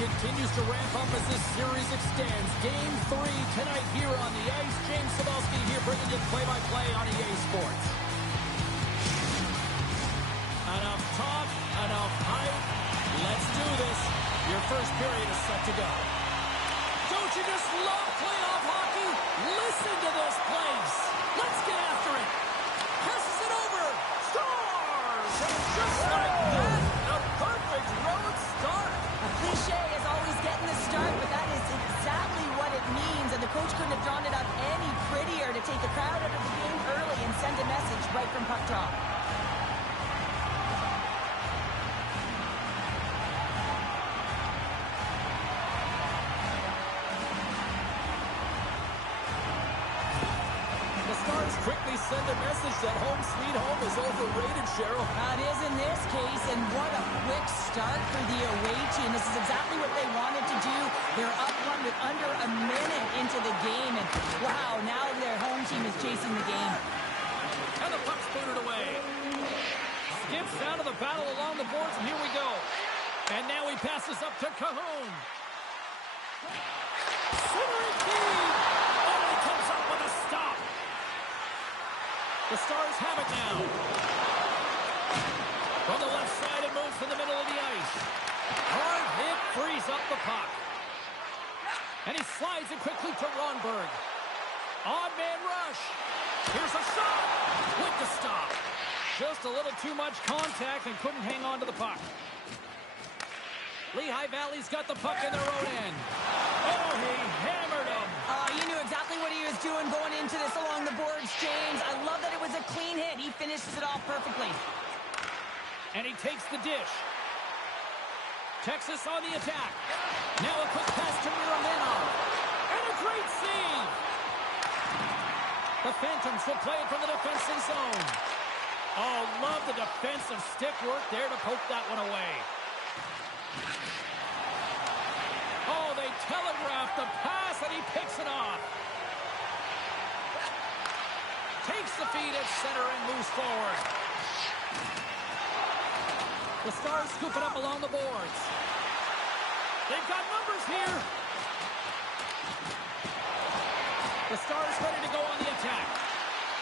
continues to ramp up as this series extends. Game 3 tonight here on the ice. James Cybulski here bringing you play-by-play on EA Sports. Enough talk, enough hype. Let's do this. Your first period is set to go. Don't you just love playoff hockey? Listen to this place. Let's get after it. Passes it over. Stars! And just like that, a perfect road start. A cliche is always getting the start, but that is exactly what it means. And the coach couldn't have drawn it up any prettier to take the crowd out of the game early and send a message right from puck drop. Quickly send a message that home sweet home is overrated, Cheryl. It is in this case, and what a quick start for the away team. This is exactly what they wanted to do. They're up one with under a minute into the game, and wow, now their home team is chasing the game. And the puck's booted away. Skips out of the battle along the boards, and here we go. And now he passes up to Cahoon. Centering feed. Oh, he comes up with a stop. The Stars have it now. From the left side, it moves to the middle of the ice. Hard hit frees up the puck. And he slides it quickly to Ronberg. Odd man rush. Here's a shot with the stop. Just a little too much contact and couldn't hang on to the puck. Lehigh Valley's got the puck in their own end. Oh, he hammered him. You knew exactly what he was doing going into this along the boards, James. I love that it was a clean hit. He finishes it off perfectly. And he takes the dish. Texas on the attack. Now a quick pass to Miromenov. And a great save. The Phantoms will play it from the defensive zone. Oh, love the defensive stick work there to poke that one away. Oh, they telegraphed the pass, and he picks it off. Takes the feed at center and moves forward. The Stars scoop it up along the boards. They've got numbers here. The Stars ready to go on the attack.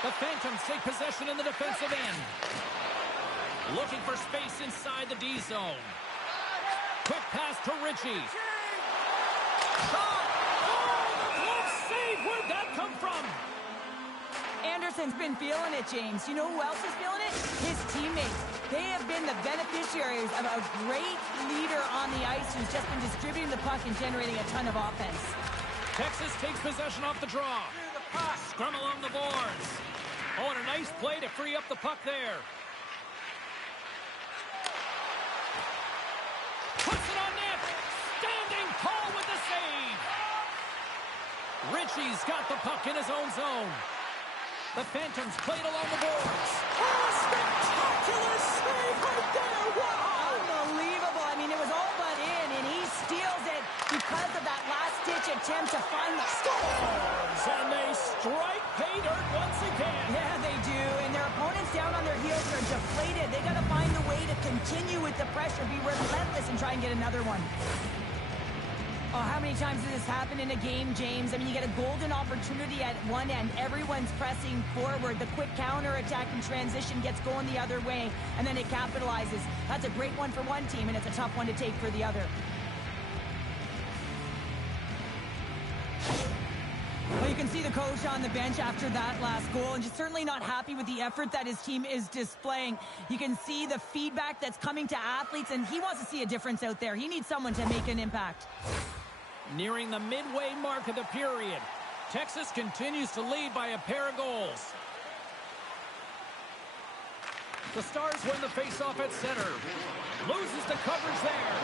The Phantoms take possession in the defensive end. Looking for space inside the D zone. Quick pass to Ritchie. Shot! Oh, the glove save! Where'd that come from? Anderson's been feeling it, James. You know who else is feeling it? His teammates. They have been the beneficiaries of a great leader on the ice who's just been distributing the puck and generating a ton of offense. Texas takes possession off the draw. Scrum along the boards. Oh, and a nice play to free up the puck there. Puts it on net. Standing tall with the save. Ritchie's got the puck in his own zone. The Phantoms played along the boards. Oh, spectacular save right there. Wow. Unbelievable. I mean, it was all but in, and he steals it because of that last-ditch attempt to find the Stars. And they strike pay dirt once again. Yeah, they do. And their opponents down on their heels are deflated. They got to find a way to continue with the pressure, be relentless, and try and get another one. Oh, how many times does this happen in a game, James? I mean, you get a golden opportunity at one end. Everyone's pressing forward. The quick counter-attack and transition gets going the other way, and then it capitalizes. That's a great one for one team, and it's a tough one to take for the other. Well, you can see the coach on the bench after that last goal, and just certainly not happy with the effort that his team is displaying. You can see the feedback that's coming to athletes, and he wants to see a difference out there. He needs someone to make an impact. Nearing the midway mark of the period, Texas continues to lead by a pair of goals. The Stars win the faceoff at center. Loses the coverage there.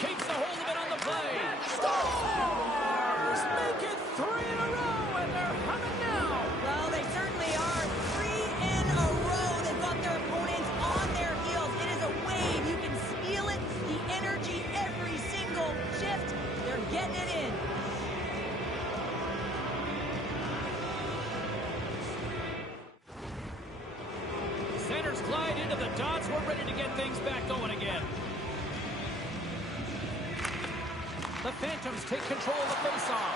Keeps a hold of it on the play. Stars make it 3 in a row, and they're humming now. Well, they certainly are. 3 in a row. They've got their opponents on their heels. It is a wave. You can feel it. The energy every single shift. They're getting it in. Centers glide into the dots. We're ready to get things back going again. The Phantoms take control of the faceoff.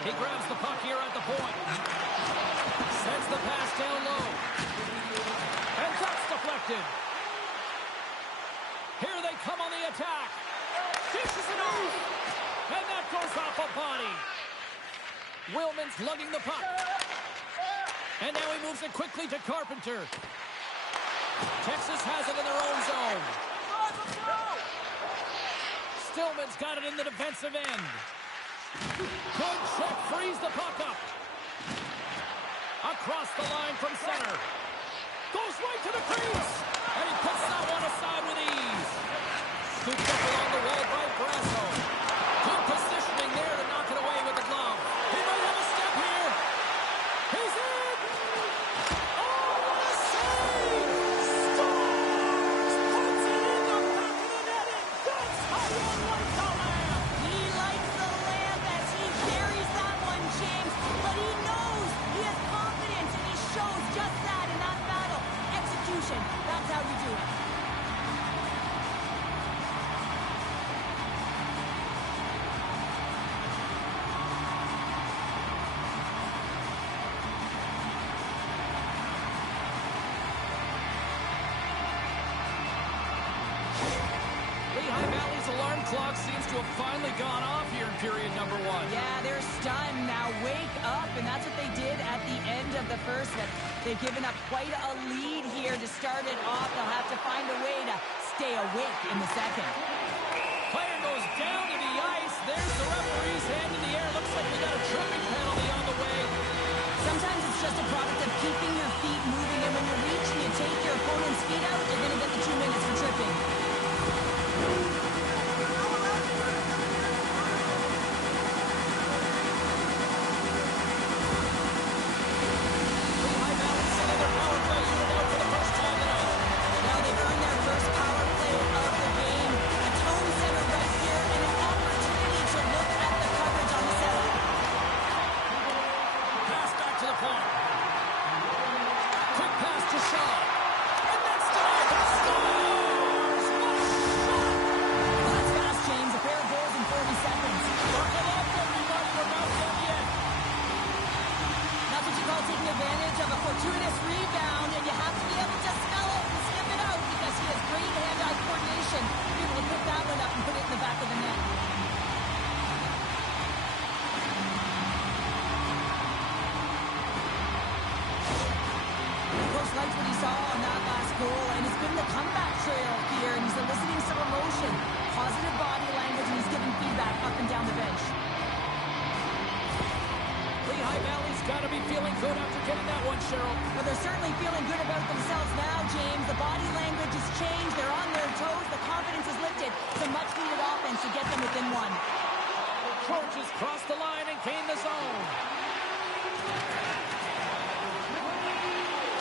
He grabs the puck here at the point. Sends the pass down low. And that's deflected. Here they come on the attack. Dishes it off. And that goes off a body. Willman's lugging the puck. And now he moves it quickly to Carpenter. Texas has it in their own zone. Stillman's got it in the defensive end. Good check, frees the puck up. Across the line from center. Goes right to the crease. And he puts that one aside with ease. Scooped up along the wall by Brasso. Good positioning there to knock it away with the glove. He might have a step here. He's in. Oh, what a save. Scores. Puts it in the back of the net. That's how you like the lamp. He likes the lamp as he carries that one, James. But he knows he has confidence, and he shows just that in that battle. Execution. That's how you do it. Lehigh Valley's alarm clock seems to have finally gone off here in period number 1. Yeah, they're stunned. Now wake up, and that's what they did at the end of the first. They've given up quite a lead here to start it off. They'll have to find a way to stay awake in the second. Player goes down to the ice. There's the referee's hand in the air. Looks like we got a tripping penalty on the way. Sometimes it's just a product of keeping your feet moving, and when you reach and you take your opponent's feet out, you're going to get the 2 minutes for tripping. Lehigh Valley sending their power play unit out for the first time tonight. Now they've earned their first power play of the game. A tone setter right here and an opportunity to look at the coverage on the setup. Pass back to the point. Quick pass to Shaw. And that's denied. He scores! What a shot! Well, that's fast, James. A pair of goals in 40 seconds. Buckle up, everybody. We're not done yet. That's what you call taking advantage of a fortuitous rebound, and you have to be able to smell it and sniff it out because he has great hand-eye coordination to be able to pick that one up and put it in the back of the net. Of course, liked what he saw on that last goal, and it's been the comeback trail here, and he's eliciting some emotion, positive body language, and he's giving feedback up and down the bench. Lehigh Valley's got to be feeling good after getting that one, Cheryl. But they're certainly feeling good about themselves now, James. The body language has changed. They're on their toes. The confidence is lifted. It's a much-needed offense to get them within one. Trojans cross the line and gain the zone.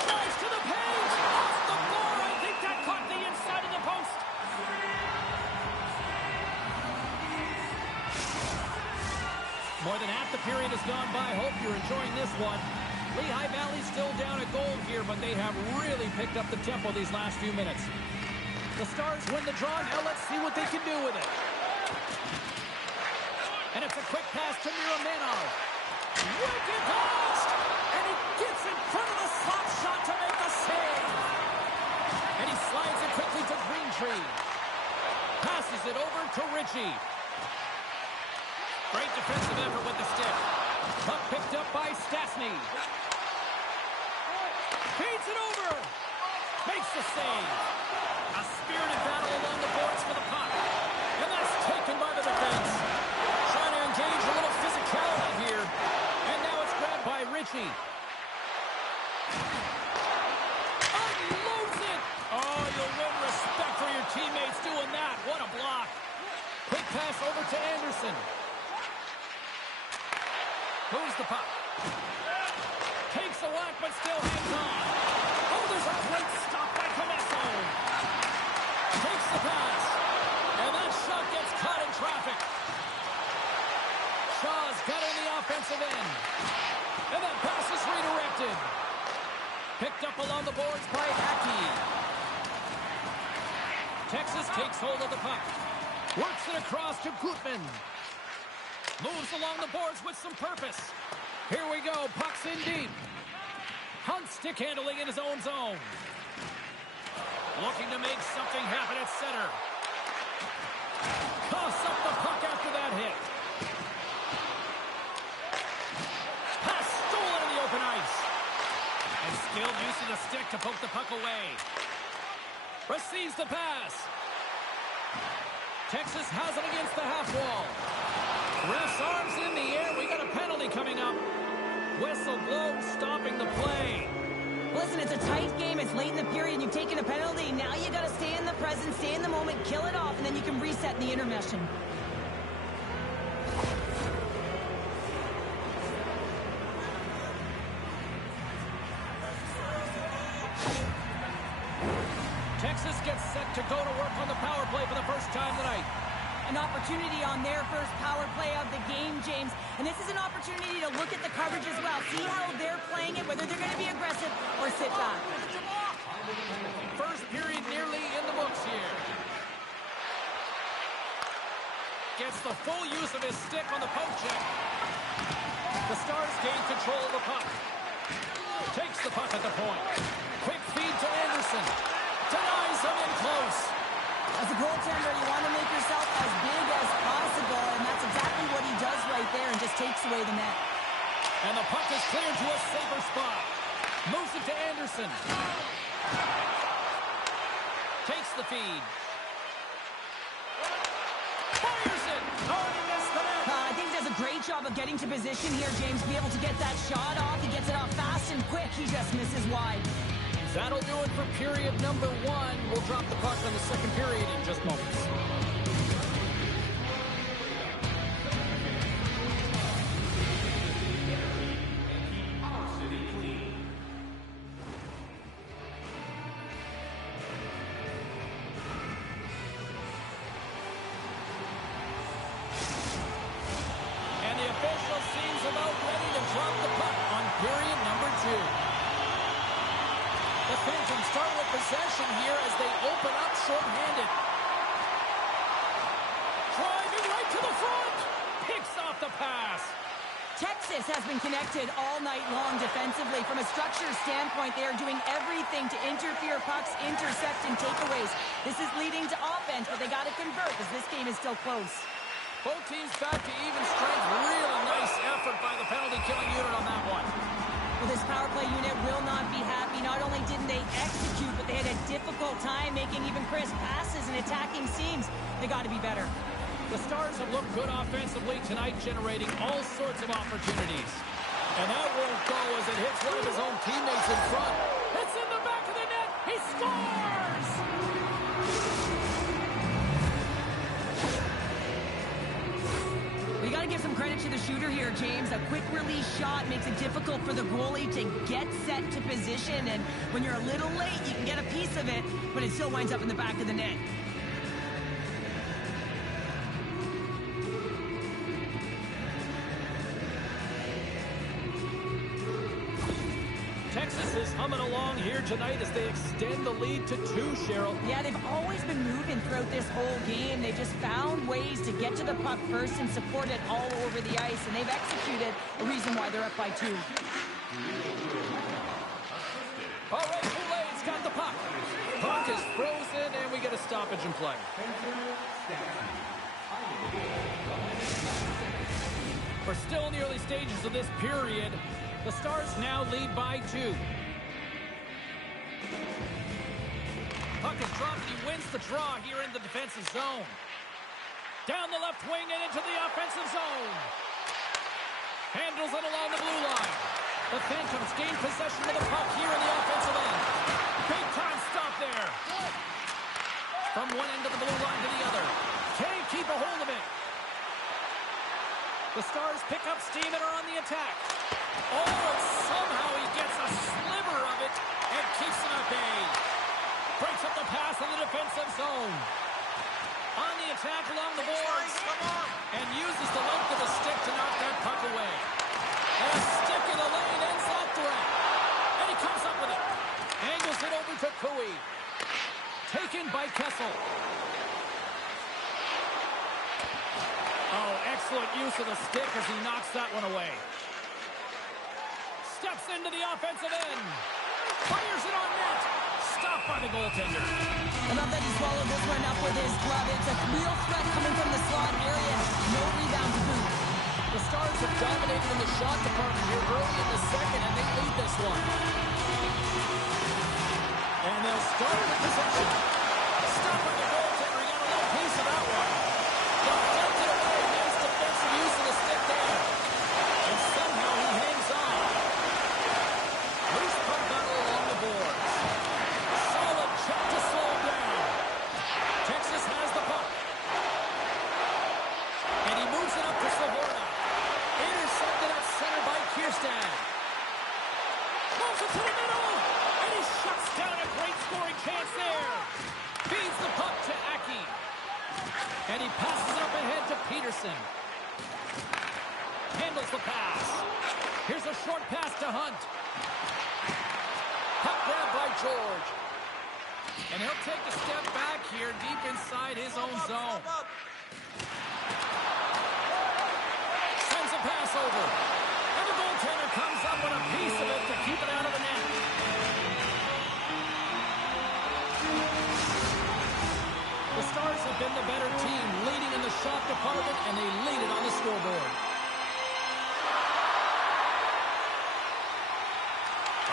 Drives to the paint. Off the floor. I think that caught the inside of the post. More than half the period has gone by. Hope you're enjoying this one. Lehigh Valley's still down a goal here, but they have really picked up the tempo these last few minutes. The Stars win the draw. Now let's see what they can do with it. And it's a quick pass to Miramanov. Wicked post! And he gets in front of the slot shot to make the save. And he slides it quickly to Greentree. Passes it over to Ritchie. Great defensive effort with the stick. Puck picked up by Stastny. Feeds it over. Makes the save. A spirited battle along the boards for the puck. And that's taken by the defense. Trying to engage a little physicality here. And now it's grabbed by Ritchie. Unloads it. Oh, you'll win respect for your teammates doing that. What a block. Quick pass over to Anderson. Moves the puck. Takes a whack, but still hangs on. Oh, there's a great stop by Comesso. Takes the pass. And that shot gets caught in traffic. Shaw's got it in the offensive end. And that pass is redirected. Picked up along the boards by Hackey. Texas takes hold of the puck. Works it across to Gutman. Moves along the boards with some purpose. Here we go. Puck's in deep. Hunt stick handling in his own zone. Looking to make something happen at center. Coughs up the puck after that hit. Pass stolen in the open ice. And skilled use of the stick to poke the puck away. Receives the pass. Texas has it against the half wall. Ref's arms in the air. We got a penalty coming up. Whistle blown, stopping the play. Listen, it's a tight game. It's late in the period. You've taken a penalty. Now you got to stay in the present, stay in the moment, kill it off, and then you can reset in the intermission. Texas gets set to go to work on the power play for the first time tonight. An opportunity on their first power play of the game, James. And this is an opportunity to look at the coverage as well. See how they're playing it, whether they're going to be aggressive or sit back. First period nearly in the books here. Gets the full use of his stick on the poke check. The Stars gain control of the puck. Takes the puck at the point. Quick feed to Anderson. Denies him in close. As a goaltender, you want to make yourself as big as possible, and that's exactly what he does right there and just takes away the net. And the puck is cleared to a safer spot. Moves it to Anderson. Takes the feed. Fires it! Oh, he missed the net! I think he does a great job of getting to position here, James, to be able to get that shot off. He gets it off fast and quick. He just misses wide. That'll do it for period number 1. We'll drop the puck on the second period in just moments. And the official seems about ready to drop the puck on period number 2. The Phantoms start with possession here as they open up short-handed. Driving right to the front. Picks off the pass. Texas has been connected all night long defensively. From a structure standpoint, they are doing everything to interfere pucks, intercept, and takeaways. This is leading to offense, but they got to convert as this game is still close. Both teams back to even strength. Really nice effort by the penalty-killing unit on that one. Well, this power play unit will not be happy. Not only didn't they execute, but they had a difficult time making even crisp passes and attacking seams. They got to be better. The Stars have looked good offensively tonight, generating all sorts of opportunities. And that won't go as it hits one of his own teammates in front. It's in the back of the net. He scores! We got to give some credit to the shooter here, James. A quick release shot makes it difficult for the goalie to get set to position. And when you're a little late, you can get a piece of it, but it still winds up in the back of the net. Texas is humming along here tonight as they extend the lead to 2, Cheryl. Yeah, they've always been moving throughout this whole game. They've just found ways to get to the puck first and support it all over the ice, and they've executed a reason why they're up by 2. All right, Poulet's got the puck. Puck is frozen, and we get a stoppage in play. We're still in the early stages of this period. The Stars now lead by 2. Puck is dropped, and he wins the draw here in the defensive zone. Down the left wing and into the offensive zone. Handles it along the blue line. The Phantoms gain possession of the puck here in the offensive end. Big time stop there. From one end of the blue line to the other. Can't keep a hold of it. The Stars pick up steam and are on the attack. Oh, and somehow he gets a sliver of it and keeps it at bay. Breaks up the pass in the defensive zone. On the attack along the boards. And uses the length of the stick to knock that puck away. And a stick in the lane ends that threat. And he comes up with it. Angles it over to Cooey. Taken by Kessel. of the stick as he knocks that one away. Steps into the offensive end. Fires it on net. Stopped by the goaltender. I love that he swallowed this one up with his glove. It's a real threat coming from the slot area. No rebound to boot. The Stars have dominated in the shot department here early in the second, and they lead this one. And they'll start in possession. Stopped by the goaltender. He got a little piece of that one. Deflected away. Nice defensive use of the stick there. And somehow he hangs on. Loose puck battle along the boards. Solid check to slow him down. Texas has the puck. And he moves it up to Savorna. Intercepted at center by Kierstad. Moves it to the middle. And he shuts down a great scoring chance there. Feeds the puck to Aki. And he passes it up ahead to Peterson. Handles the pass. Here's a short pass to Hunt. Puck grab by George. And he'll take a step back here deep inside his own zone. Sends a pass over. And the goaltender comes up with a piece of it to keep it out of the net. The Stars have been the better team, leading in the shot department, and they lead it on the scoreboard.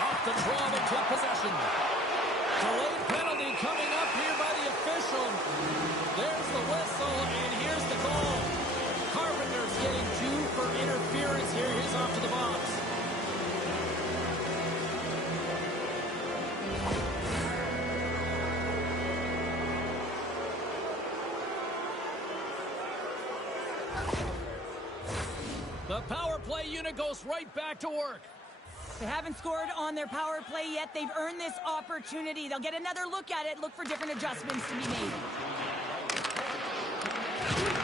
Off the draw, they take possession. Delayed penalty coming up here by the official. There's the whistle, and here's the goal. Carpenter's getting 2 for interference here. He's off to the box. The power play unit goes right back to work. They haven't scored on their power play yet. They've earned this opportunity. They'll get another look at it, look for different adjustments to be made.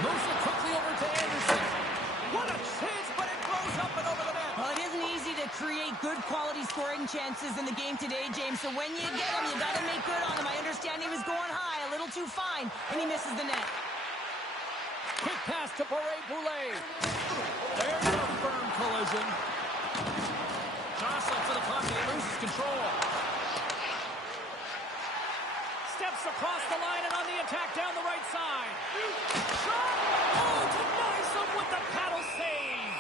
Moves it quickly over to Anderson. What a chance, but it goes up and over the net. Well, it isn't easy to create good quality scoring chances in the game today, James. So when you get them, you got to make good on them. I understand he was going high, a little too fine, and he misses the net. Quick pass to Boulet. There's a firm collision. Toss up to the puck, and he loses control. Steps across the line and on the attack down the right side. Shot! Oh, denies him with the paddle save.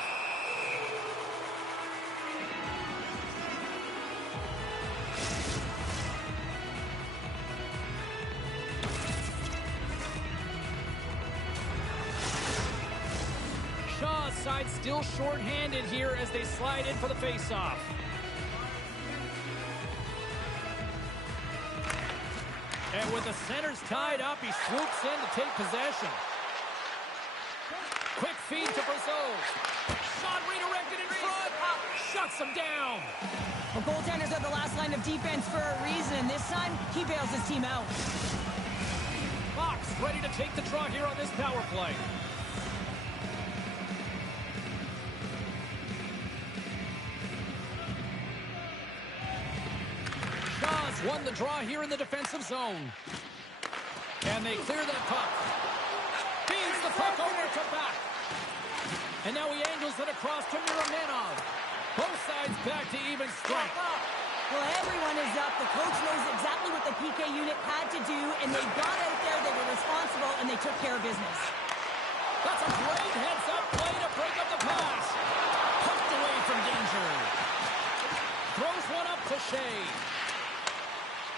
Shaw's side still short-handed here as they slide in for the face-off. And with the centers tied up, he swoops in to take possession. Quick feed to Brazeau. Shot redirected in front. Shuts him down. Well, goaltenders are the last line of defense for a reason, and this time, he bails his team out. Fox ready to take the draw here on this power play. Shaw's won the draw here in the defensive zone. And they clear that puck. Feeds the puck over to back. And now he angles it across to Miromanov. Both sides back to even strength. Well, everyone is up. The coach knows exactly what the PK unit had to do, and they got out there, they were responsible, and they took care of business. That's a great heads-up play to break up the pass. Pucked away from danger. Throws one up to Shea.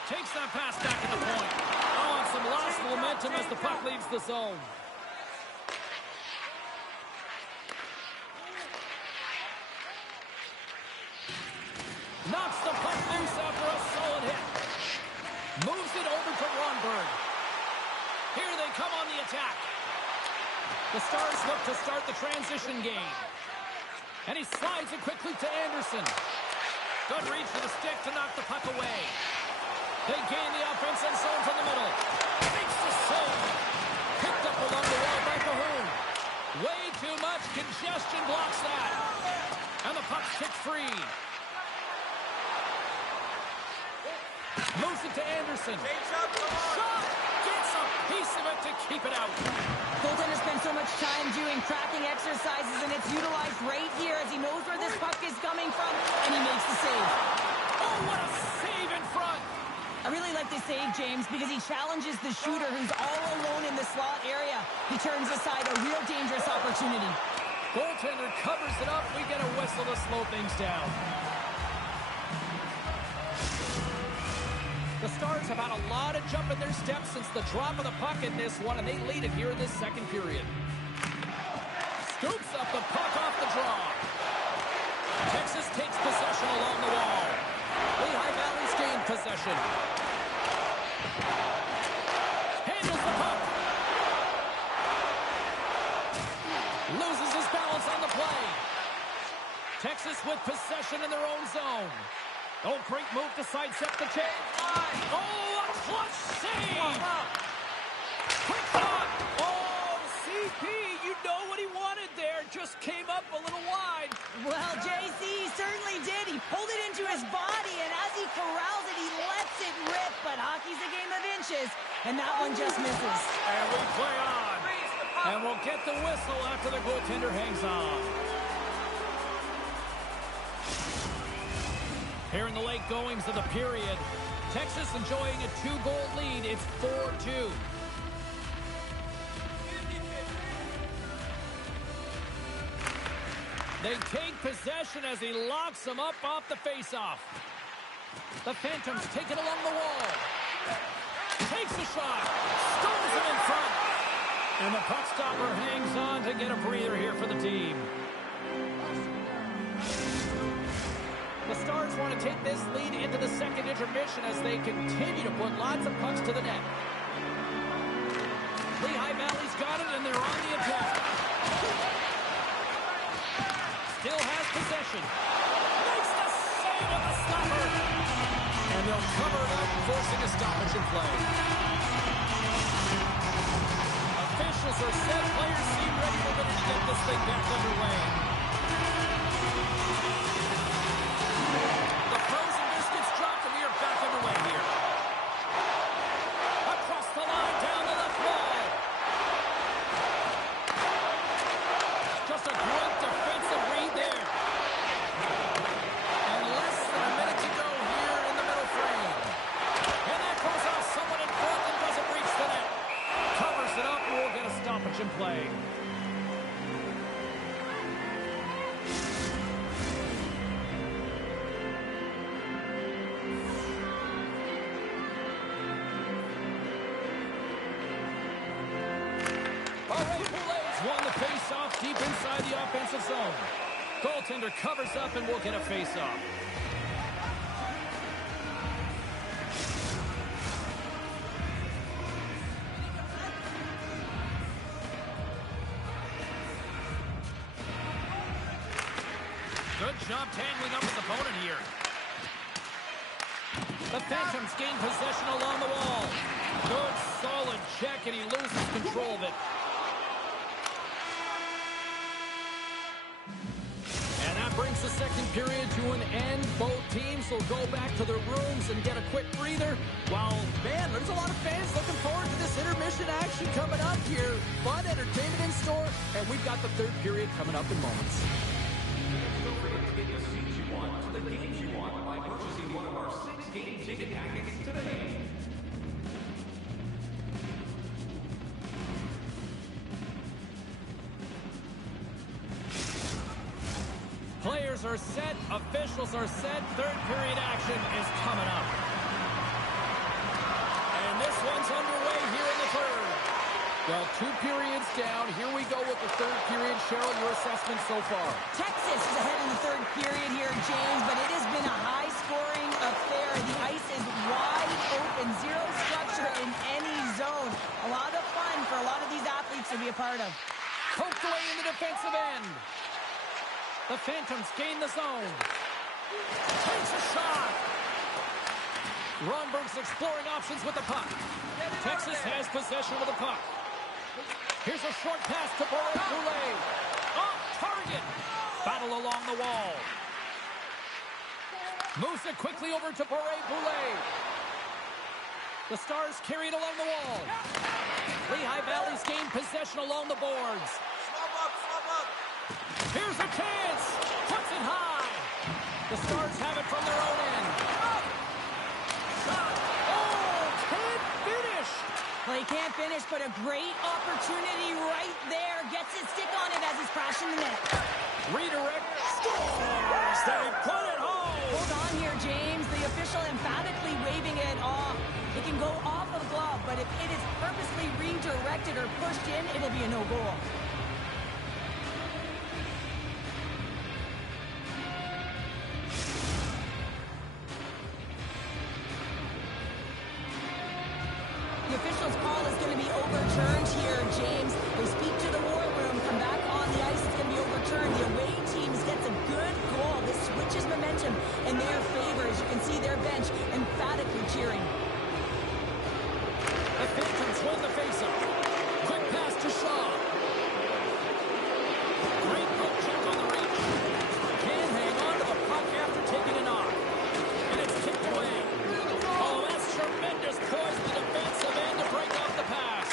Takes that pass back at the point. Oh, and some lost momentum as the puck leaves the zone. Knocks the puck loose after a solid hit. Moves it over to Ronberg. Here they come on the attack. The Stars look to start the transition game. And he slides it quickly to Anderson. Good reach for the stick to knock the puck away. They gain the offensive zone to the middle. Makes the save. Picked up along the wall by Cahoon. Way too much congestion blocks that. And the puck's kicked free. Moves it to Anderson. Shot! Gets a piece of it to keep it out. Goaltender spends so much time doing cracking exercises, and it's utilized right here as he knows where this puck is coming from, and he makes the save. Oh, what a save in front! I really like this save, James, because he challenges the shooter who's all alone in the slot area. He turns aside a real dangerous opportunity. Goaltender covers it up. We get a whistle to slow things down. The Stars have had a lot of jump in their steps since the drop of the puck in this one, and they lead it here in this second period. Scoops up the puck off the draw. Texas takes possession along the wall. Lehigh Valley's gained possession. Handles the puck. Loses his balance on the play. Texas with possession in their own zone. Oh, great move to sidestep the change. Oh, a clutch save! Quick shot! Oh, CP, you know what he wanted there. Just came up a little wide. Well, JC certainly did. He pulled it into his body, and as he corrals it, he lets it rip. But hockey's a game of inches, and that one just misses. And we play on. And we'll get the whistle after the goaltender hangs on. Here in the late goings of the period, Texas enjoying a 2-goal lead. It's 4-2. They take possession as he locks them up off the faceoff. The Phantoms take it along the wall. Takes a shot. Stones it in front. And the puck stopper hangs on to get a breather here for the team. The Stars want to take this lead into the second intermission as they continue to put lots of pucks to the net. Lehigh Valley's got it, and they're on the attack. Still has possession. Makes the save of the stopper. And they'll cover it up, forcing a stoppage in play. Officials are set. Players seem ready to get this thing back underway. Play. Won the face-off deep inside the offensive zone. Goaltender covers up and will get a face-off. Good job tangling up his opponent here. The Phantoms gain possession along the wall. Good, solid check, and he loses control of it. And that brings the second period to an end. Both teams will go back to their rooms and get a quick breather. While, man, there's a lot of fans looking forward to this intermission action coming up here. Fun entertainment in store, and we've got the third period coming up in moments. Feel free to get the seats you want to the games you want by purchasing one of our 6-game ticket packets today. Players are set, officials are set, third period action is coming up. And this one's underway here in the third. Well, 2 periods down. Here we go with the third period. Cheryl, your assessment so far? Texas is ahead in the third period here, James, but it has been a high-scoring affair. The ice is wide open, zero structure in any zone. A lot of fun for a lot of these athletes to be a part of. Poked away in the defensive end. The Phantoms gain the zone. Takes a shot. Romberg's exploring options with the puck. Texas has possession of the puck. Here's a short pass to Boulet. Off target. Battle along the wall. Moves it quickly over to Boulet. The Stars carry it along the wall. Lehigh Valley's gained possession along the boards. Swap up. Here's a chance. Puts it high. The Stars have it from their own end. Oh, can't finish. Well, he can't finish, but a great opportunity right there. Gets his stick on it as he's crashing the net. Redirect. Scores. They put it home. Hold on here, James. The official emphatically waving it off. It can go off of the glove, but if it is purposely redirected or pushed in, it'll be a no goal. The official's call is going to be overturned here, James. They speak to the war room. From back on the ice, it's going to be overturned. The away teams gets a good goal. This switches momentum in their favor. As you can see, their bench emphatically cheering. The Phantoms win the faceoff. Quick pass to Shaw. Great poke check on the reach. Can hang on to the puck after taking a knock. And it's kicked away. Oh, that's tremendous poise to the defensive end to break off the pass.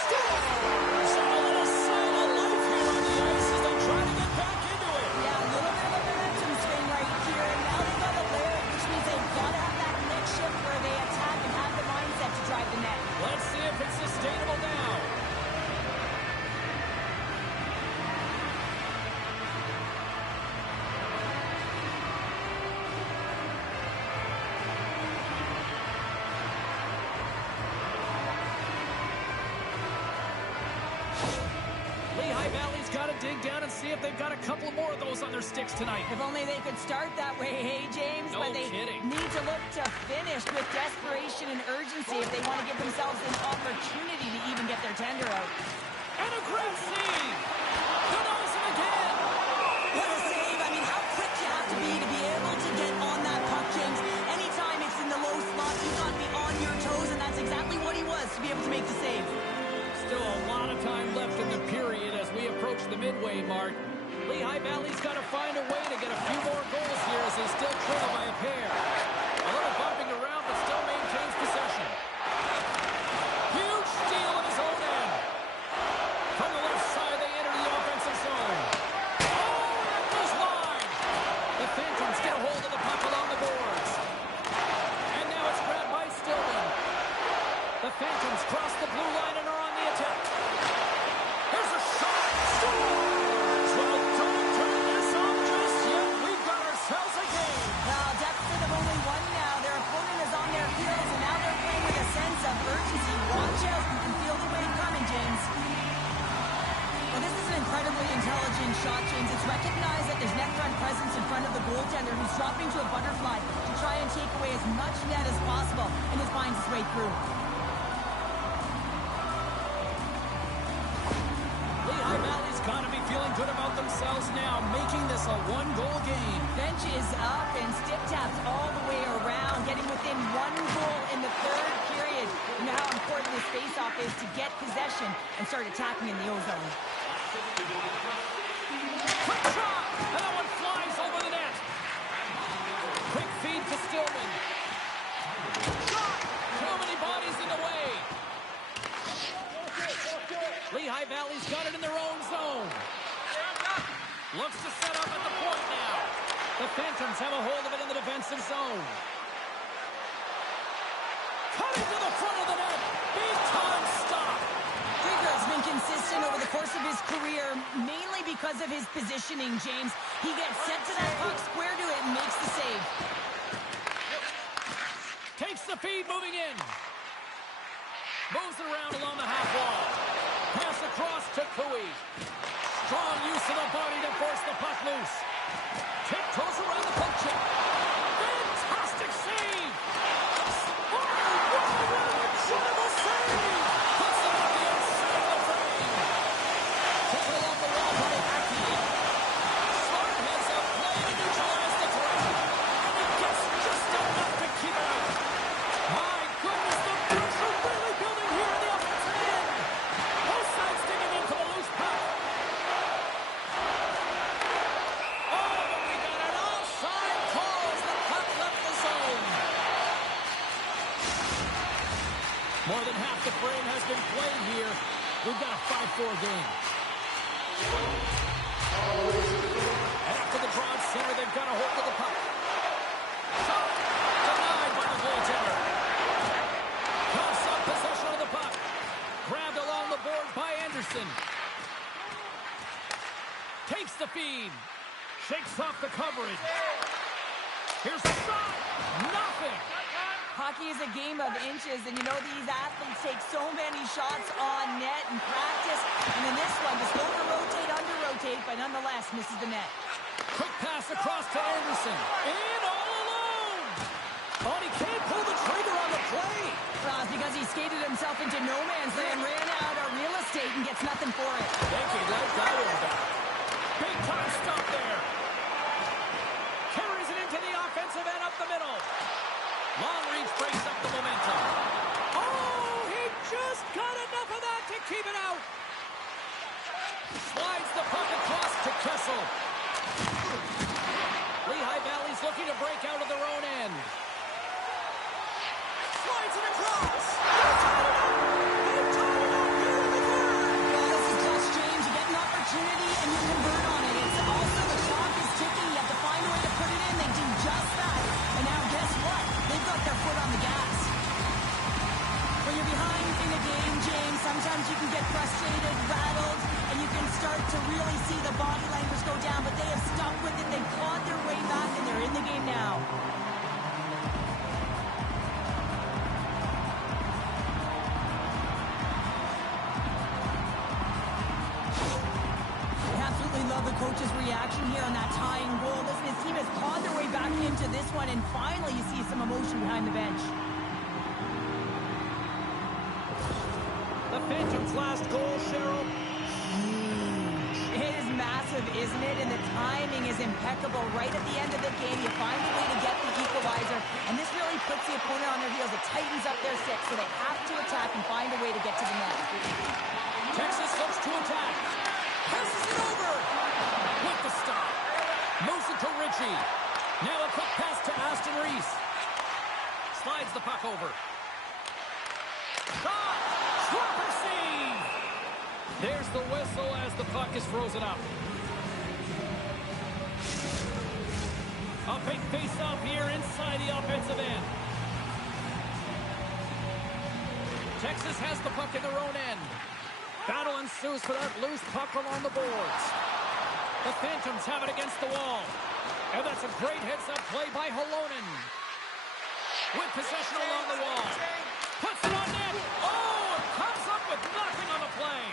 Scores! And a little sign of life here on the ice as they try to get back into it. Yeah, a little bit of a momentum swing right here. And now they've got to layer it, which means they've got to have that next shift where they attack and have the mindset to drive the net. Let's see if it's sustainable now. Lehigh Valley's got to dig down and see if they've got a couple more of those on their sticks tonight. If only they could start that way, hey, James? No but they kidding. need to look to finish with desperation and urgency if they want to give themselves an opportunity to even get their tender out. And a great save! Denies him again! What a save. I mean, how quick you have to be able to get on that puck, James. Anytime it's in the low slot, you've got to be on your toes, and that's exactly what he was to be able to make the save. Still a lot of time left in the period as we approach the midway mark. Lehigh Valley's got to find a way to get a few more goals here as they still trail by a pair. A little bumping around, but still maintains possession. Huge steal in his own end. From the left side, they enter the offensive zone. Oh, that goes wide. The Phantoms get a hold of the puck along the boards. And now it's grabbed by Stillman. The Phantoms cross the blue line and are on the attack. Here's a shot. Scores! Well, don't turn this off just yet. We've got ourselves a game. Well, deficit of only one now. Their opponent is on their heels, and now they're playing with a sense of urgency. Watch out. You can feel the wave coming, James. Well, this is an incredibly intelligent shot, James. It's recognized that there's net front presence in front of the goaltender who's dropping to a butterfly to try and take away as much net as possible, and just finds his way through. Lehigh Valley's got to be feeling good about themselves now, making this a one-goal game. Bench is up and stick taps all the way around, getting within one goal in the third period. You know how important this faceoff is to get possession and start attacking in the O-zone. Quick shot, and that one flies over the net. Quick feed to Stillman. Shot! Too many bodies in the way. Lehigh Valley's got it in their own zone. Looks to set up at the point now. The Phantoms have a hold of it in the defensive zone. Cutting to the front of the net. Big time stop. Grieger's been consistent over the course of his career, mainly because of his positioning, James. He gets set to that puck, square to it, and makes the save. Takes the feed, moving in. Moves it around along the half wall. Pass across to Cooey. Strong use of the body to force the puck loose. Tiptoes around the poke check. Fantastic save! Oh, what a incredible save! Puts it on the inside of the frame. Taken along the wall by Aki. Smart heads up play to neutralize the threat. And he gets just enough to keep it out. My goodness, the pressure really building here in the offensive end. Both sides digging into the loose puck. Oh, but we got We've got a 5-4 game. After the draw at center, they've got a hold of the puck. Shot! Denied by the goaltender. Cuffs up possession of the puck. Grabbed along the boards by Anderson. Takes the feed. Shakes off the coverage. Here's the shot. Nothing. Hockey is a game of inches, and you know these athletes take so many shots on net in practice. And in this one, just over-rotate, under-rotate, but nonetheless misses the net. Quick pass across to Anderson. In all alone. Oh, he can't pull the trigger on the play. Well, it's because he skated himself into no man's land, ran out of real estate, and gets nothing for it. Think he let that one back. Big time stop there. Carries it into the offensive end up the middle. Long reach breaks up the momentum. Oh, he just got enough of that to keep it out. Slides the puck across to Kessel. Lehigh Valley's looking to break out of their own end. Slides it across. They tied it up. They tied it up here in the third. Well, this is Josh James. You get an opportunity, and you convert on it. It's also the clock is ticking. You have to find a way to put it in. They do just that. And now guess what? They've got their foot on the gas. When you're behind in a game, James, sometimes you can get frustrated, rattled, and you can start to really see the body language go down, but they have stuck with it. They've clawed their way back, and they're in the game now. I absolutely love the coach's reaction here on that tying goal. Listen, his team has clawed their way back into this one, and finally you see some emotion behind the bench. The Phantoms' last goal, Cheryl. It is massive, isn't it? And the timing is impeccable. Right at the end of the game, you find a way to get the equalizer, and this really puts the opponent on their heels. It tightens up their six, so they have to attack and find a way to get to the net. Texas looks to attack. Passes it over. With the stop. Moves it to Ritchie. Now a quick pass to Aston Reese. Slides the puck over. Shot! Slapper save! There's the whistle as the puck is frozen up. A big face-off here inside the offensive end. Texas has the puck in their own end. Battle ensues for that loose puck along the boards. The Phantoms have it against the wall. And that's a great heads-up play by Holonen. With possession along the wall. Puts it on net. Oh, it comes up with nothing on the play.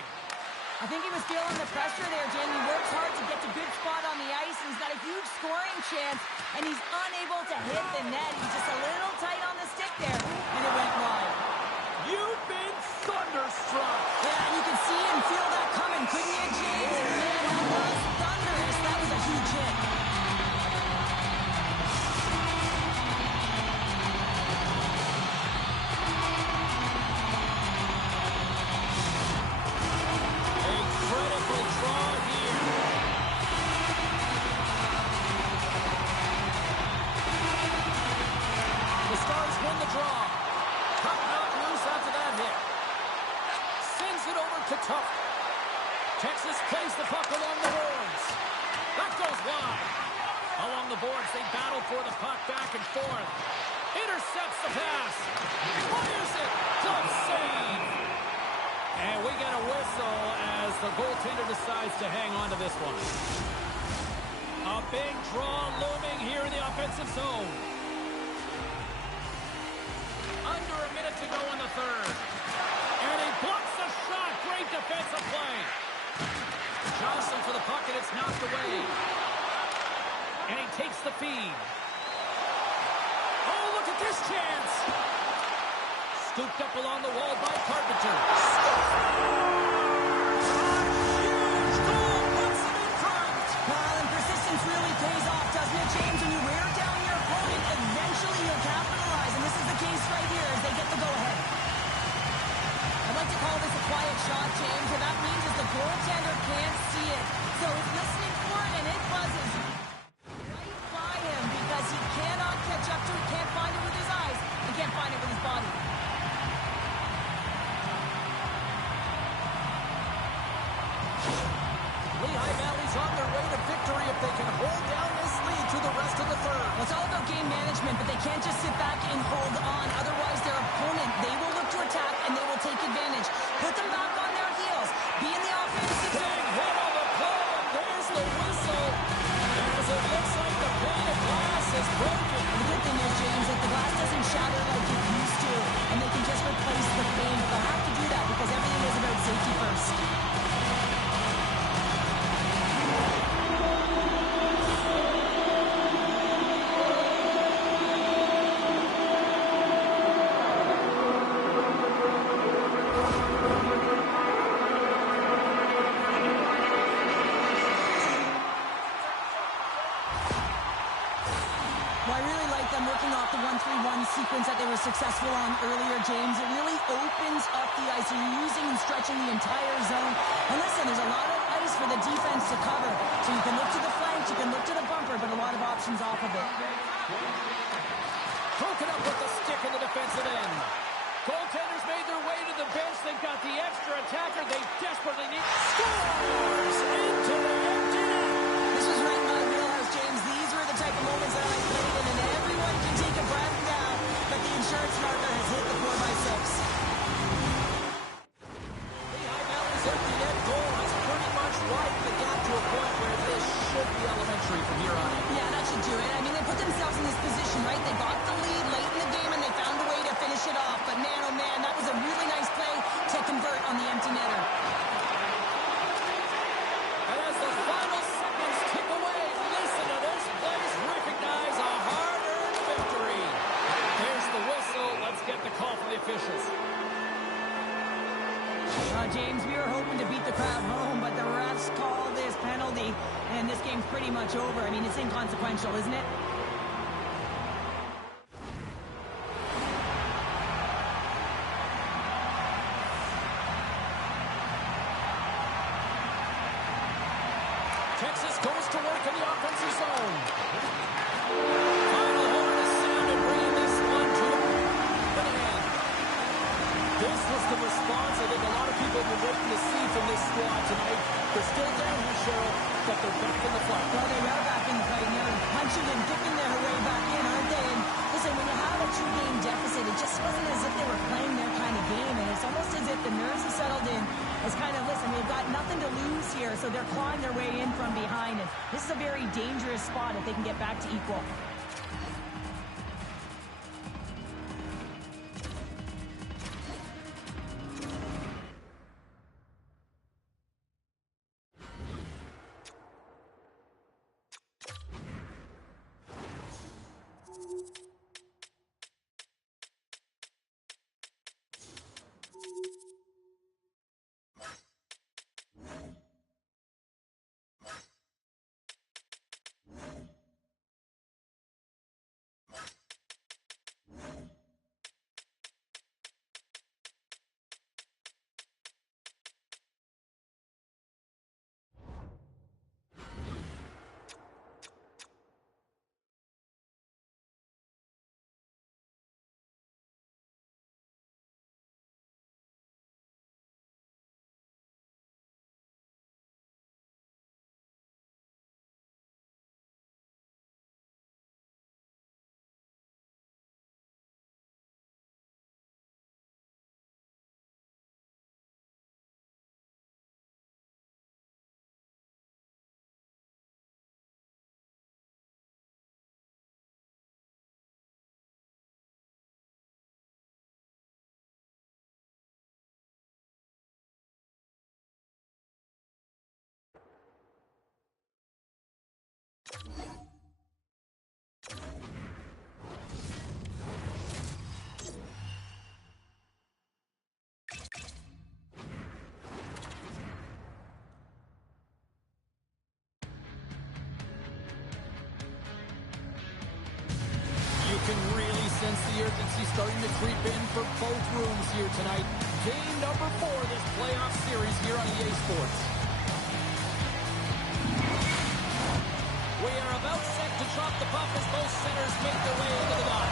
I think he was feeling the pressure there, Jamie. He works hard to get to good spot on the ice, and he's got a huge scoring chance, and he's unable to hit the net. He's just a little tight on the stick there, and it went wide. You've been thunderstruck. Yeah, and you can see and feel that coming, couldn't you, James? Man, that was thunderous. That was a huge hit. Texas plays the puck along the boards. That goes wide. Along the boards, they battle for the puck back and forth. Intercepts the pass. Fires it. Glove save. And we get a whistle as the goaltender decides to hang on to this one. A big draw looming here in the offensive zone. Under a minute to go in the third. And he blocks the shot. Great defensive play. Johnson for the puck, and it's knocked away. And he takes the feed. Oh, look at this chance. Scooped up along the wall by Carpenter. Huge goal puts him in front. Well, and persistence really pays off, doesn't it, James? When you wear down your opponent, eventually you'll capitalize, and this is the case right here as they get the go-ahead. I'd like to call this a quiet shot, James. What that means is the goaltender can't see it. So he's listening for it, and it buzzes right by him because he cannot catch up to it, can't find it with his eyes, and can't find it with his body. Lehigh Valley's on their way to victory if they can hold down this lead through the rest of the third. Well, it's all about game management, but they can't just sit back and hold on. Otherwise, their opponent, they will look to attack, and they will take advantage. Put them back on their heels. Be in the offensive zone. Big hit on the play, and there's the whistle. As it looks like the pane of glass is broken. The good thing is, James, that the glass doesn't shatter like it used to, and they can just replace the pane. But they'll have to do that because everything is about safety first. Sequence that they were successful on earlier, James. It really opens up the ice. You're using and stretching the entire zone. And listen, there's a lot of ice for the defense to cover. So you can look to the flanks, you can look to the bumper, but a lot of options off of it. Broken up with the stick in the defensive end. Goaltenders made their way to the bench. They've got the extra attacker they desperately need. Scores into the empty net. This was right in my wheelhouse, James. These were the type of moments that I played in, and everyone can take a breath now. But the insurance marker has hit the 4x6. Lehigh Valley's empty net goal has pretty much widened the gap to a point where this should be elementary from here on in. Yeah, that should do it. I mean, they put themselves in this position, right? They got the lead late in the game, and they found a way to finish it off. But man, oh man, that was a really nice play to convert on the empty netter. And as the final seconds tick away, listen to this place recognize a hard-earned victory. There's the whistle. Let's get the call from the officials. James, we were hoping to beat the crowd home, but the refs call this penalty, and this game's pretty much over. I mean, it's inconsequential, isn't it? Texas goes to work in the offensive zone. Final horn is sounded, bringing this one to an end. This was the response I think a lot of people have been waiting to see from this squad tonight. They're still down here, Cheryl, but they're back in the fight. Well, they are back in the fight, and they're punching and kicking their way back in, aren't they? And listen, when you have a two-game deficit, it just wasn't as if they were playing their kind of game, and it's almost as if the nerves have settled in. It's kind of, listen, they've got nothing to lose here, so they're clawing their way in from behind, and this is a very dangerous spot if they can get back to equal. can really sense the urgency starting to creep in for both rooms here tonight. Game number 4 this playoff series here on EA Sports. We are about set to drop the puck as both centers make their way into the dot.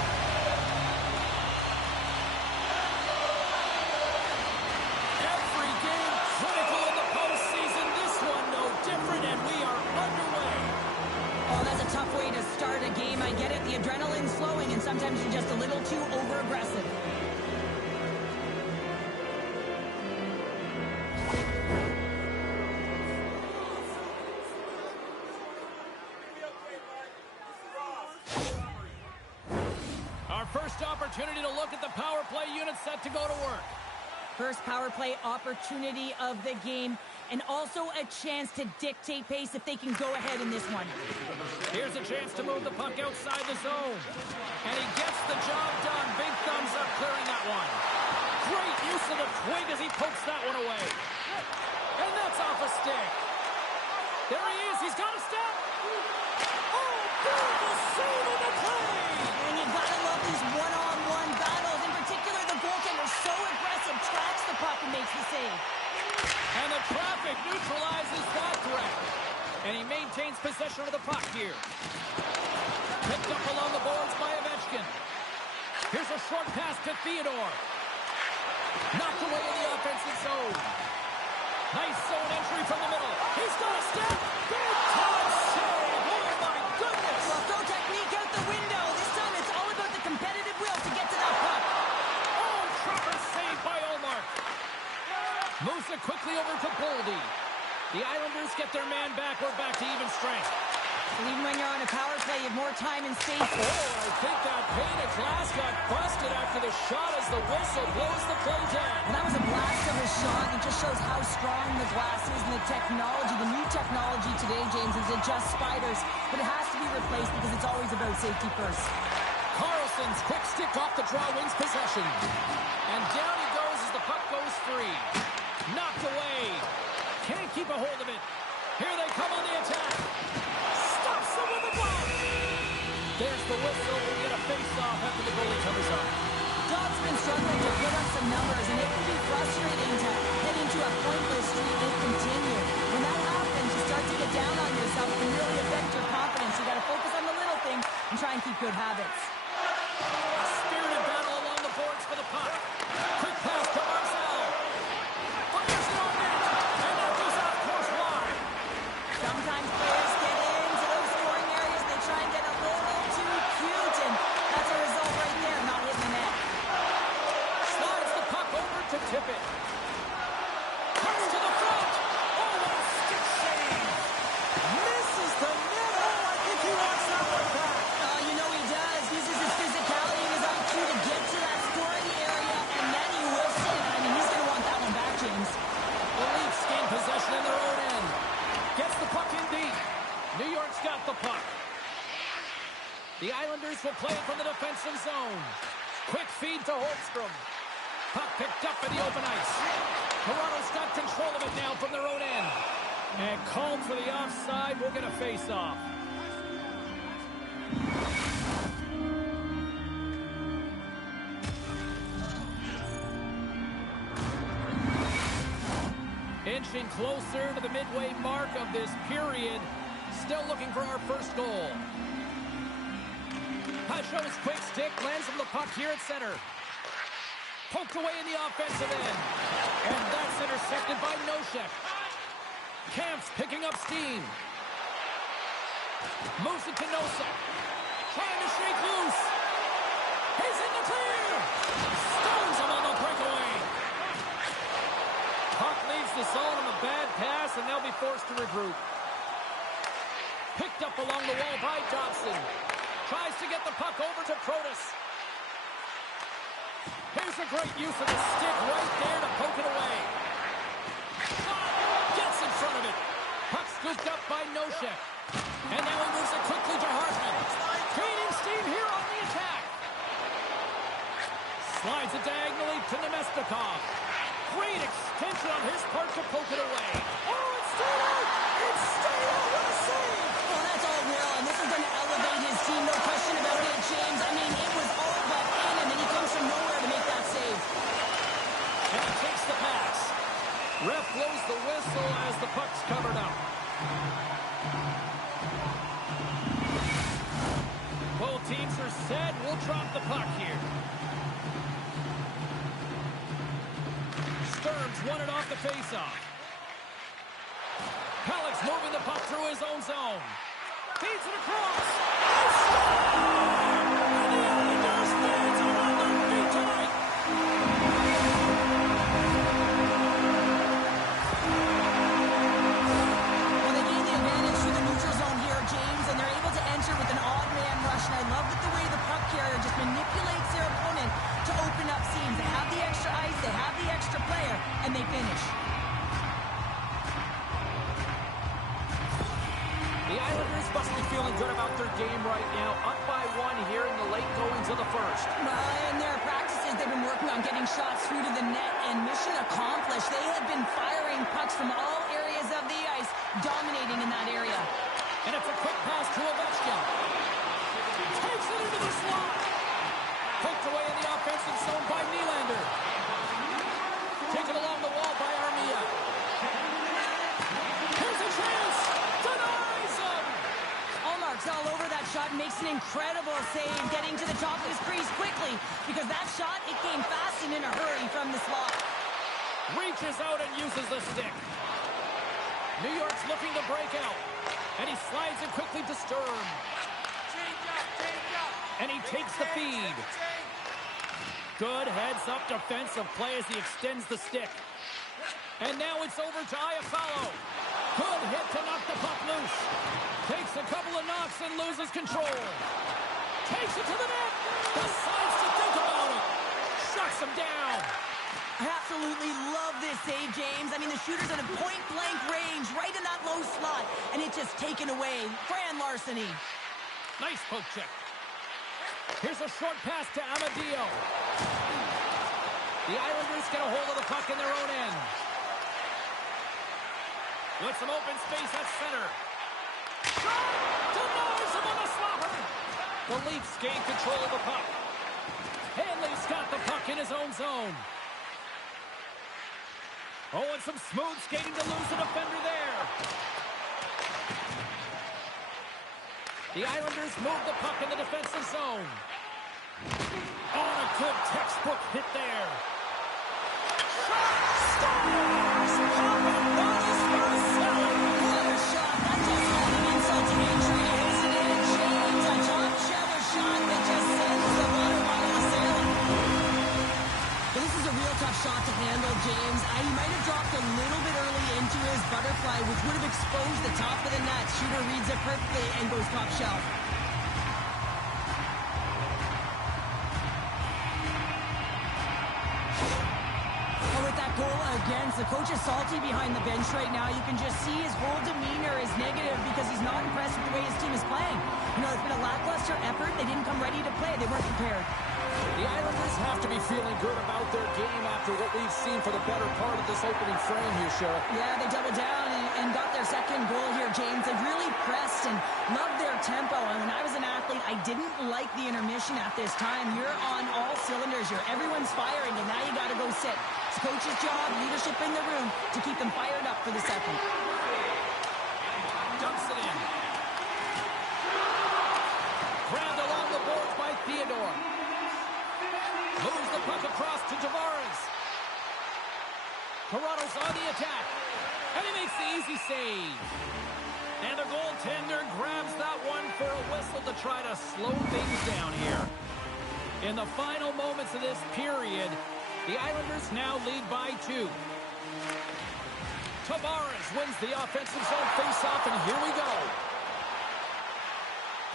Every game critical in the postseason. This one no different The adrenaline's flowing, and sometimes you're just a little too over-aggressive. Our first opportunity to look at the power play unit set to go to work. First power play opportunity of the game, and also a chance to dictate pace if they can go ahead in this one. Here's a chance to move the puck outside the zone. And he gets the job done. Big thumbs up clearing that one. Great use of the twig as he pokes that one away. And that's off a stick. There he is. He's got a step. Oh, beautiful save on the play. And you gotta love these one-on-one battles. In particular, the goaltender so aggressive, tracks the puck and makes the save. And the traffic neutralizes that threat. And he maintains possession of the puck here. Picked up along the boards by Ovechkin. Here's a short pass to Theodore. Knocked away in the offensive zone. Nice zone entry from the middle. He's got a step. Big time save. Oh, my goodness. Well, throw technique out the window. This time it's all about the competitive will to get to that puck. Oh, proper save by Omar. Moves it quickly over to Boldy. The Islanders get their man back. We're back to even strength. And even when you're on a power play, you have more time and space. Oh, I think that pane of glass got busted after the shot as the whistle blows the play dead. Well, that was a blast of a shot. It just shows how strong the glass is and the technology. The new technology today, James, is it just spiders. But it has to be replaced because it's always about safety first. Carlson's quick stick off the draw wins possession. And down he goes as the puck goes free. Knocked away. Can't keep a hold of it. Here they come on the attack. Stops them with a block. There's the whistle. We'll get a face-off after the goalie covers up. Dodd's been struggling to put up some numbers, and it can be frustrating to head into a pointless streak and continue. When that happens, you start to get down on yourself. It can really affect your confidence. You got to focus on the little things and try and keep good habits. A spirited battle along the boards for the puck. Quick pass to Marcel. Fires it on net. And that goes off course wide. Sometimes players get into those scoring areas. They try and get a little too cute, and that's a result right there, not hitting the net. Slides the puck over to tip it. Cuts to the front. Oh, what a stick save. Misses the net. Oh, I think he wants that one back. Oh, you know he does. Uses his physicality and his IQ to get to that scoring area, and then he whiffs it. I mean, he's going to want that one back, James. The Leafs gain possession in their own end. Gets the puck in deep. New York's got the puck. The Islanders will play it from the defensive zone. Quick feed to Holmstrom. Puck picked up in the open ice. Toronto's got control of it now from their own end. And called for the offside. We'll get a face-off. Inching closer to the midway mark of this period. Still looking for our first goal. Pageau's quick stick lands from the puck here at center. Poked away in the offensive end. And that's intercepted by Nosek. Kamp's picking up steam. Moves it to Nosek. Trying to shake loose. He's in the clear. Stones him on the breakaway. Puck leaves the zone on a bad pass, and they'll be forced to regroup. Picked up along the wall by Dobson. Tries to get the puck over to Protas. Here's a great use of the stick right there to poke it away. Shot! Gets in front of it. Puck scooped up by Nosek. And now he moves it quickly to Hartman. Gaining steam here on the attack. Slides it diagonally to Nemestikov. Great extension on his part to poke it away. Oh, it's stayed out! It's stayed out! What a save! Well, that's all real, and this is going to elevate his team, no question about it, James. I mean, it was all but in, and then he comes from nowhere to make that save. And he takes the pass. Ref blows the whistle as the puck's covered up. Both teams are set. We'll drop the puck here. Stearns won it off the faceoff. Halleck's moving the puck through his own zone. Feeds it across. must be feeling good about their game right now. Up by 1 here in the late goings of the first. In their practices, they've been working on getting shots through to the net, and mission accomplished. They have been firing pucks from all areas of the ice, dominating in that area. And it's a quick pass to Ovechkin. Takes it into the slot. Poked away in the offensive zone by Nylander. Taken along the wall by Armia. Here's a chance. Denies him. Allmark's all over that shot and makes an incredible save, getting to the top of his crease quickly, because that shot, it came fast and in a hurry from the slot. Reaches out and uses the stick. New York's looking to break out. And he slides it quickly to Sturm. And he takes the feed. Good heads-up defensive play as he extends the stick. And now it's over to Iafallo. Good hit to knock the puck loose. Takes a couple of knocks and loses control. Takes it to the net. Decides to think about it. Shuts him down. I absolutely love this save, James. I mean, the shooter's at a point-blank range, right in that low slot, and it's just taken away. Grand larceny. Nice poke check. Here's a short pass to Amadio. The Islanders get a hold of the puck in their own end. With some open space at center. Shot! Denies him on the slapper. The Leafs gain control of the puck. Hanley's got the puck in his own zone. Oh, and some smooth skating to lose the defender there. The Islanders move the puck in the defensive zone. Oh, and a good textbook hit there. Stars! What a shot. That just had an insult to injury, isn't it, James? A top shelter shot that just sends the water bottle sailing. But this is a real tough shot to handle, James. He might have dropped a little bit early into his butterfly, which would have exposed the top of the net. Shooter reads it perfectly and goes top shelf. With that goal against, the coach is salty behind the bench right now. You can just see his whole demeanor is negative because he's not impressed with the way his team is playing. You know, it's been a lackluster effort. They didn't come ready to play. They weren't prepared. The Islanders have to be feeling good about their game after what we've seen for the better part of this opening frame here, Cheryl. Yeah, they doubled down and got their second goal here, James. They really pressed and loved their tempo. And when I was an athlete, I didn't like the intermission at this time. You're on all cylinders here. Everyone's firing, and now you got to go sit. It's coach's job, leadership in the room, to keep them fired up for the second. Dumps it in. Grabbed along the boards by Theodore. Moves the puck across to Tavares. Toronto's on the attack. And he makes the easy save. And the goaltender grabs that one for a whistle to try to slow things down here. In the final moments of this period, the Islanders now lead by 2. Tavares wins the offensive zone faceoff, and here we go.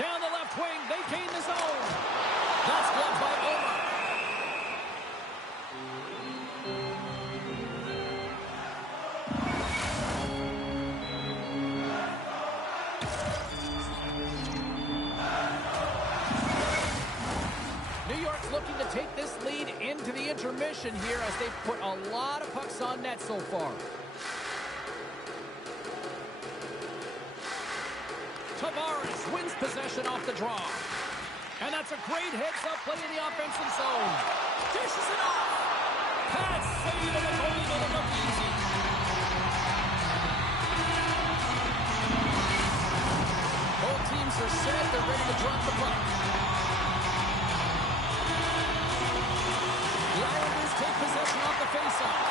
Down the left wing, they gain the zone. That's blocked by Omar. Looking to take this lead into the intermission here as they've put a lot of pucks on net so far. Tavares wins possession off the draw. And that's a great heads-up play in the offensive zone. Dishes it off. Pass save, and the goalie will look easy. Both teams are set. They're ready to drop the puck. The Islanders take possession off the faceoff.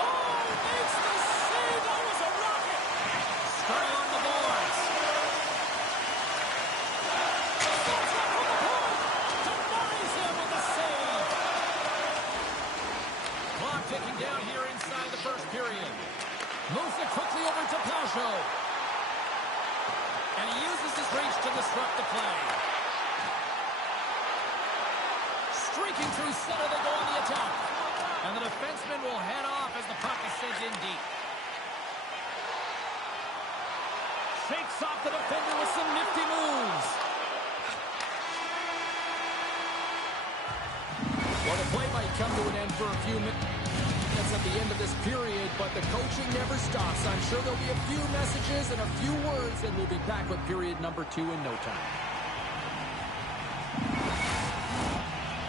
Oh, makes the save. That was a rocket. Straight on the boards. That's up from the point. Denies him with the save. Clock ticking down here inside the first period. Moves it quickly over to Pajot. And he uses his reach to disrupt the play. Streaking through center, they go on the attack. And the defenseman will head off as the puck is sent in deep. Shakes off the defender with some nifty moves. Well, the play might come to an end for a few minutes at the end of this period, but the coaching never stops. I'm sure there'll be a few messages and a few words, and we'll be back with period number 2 in no time.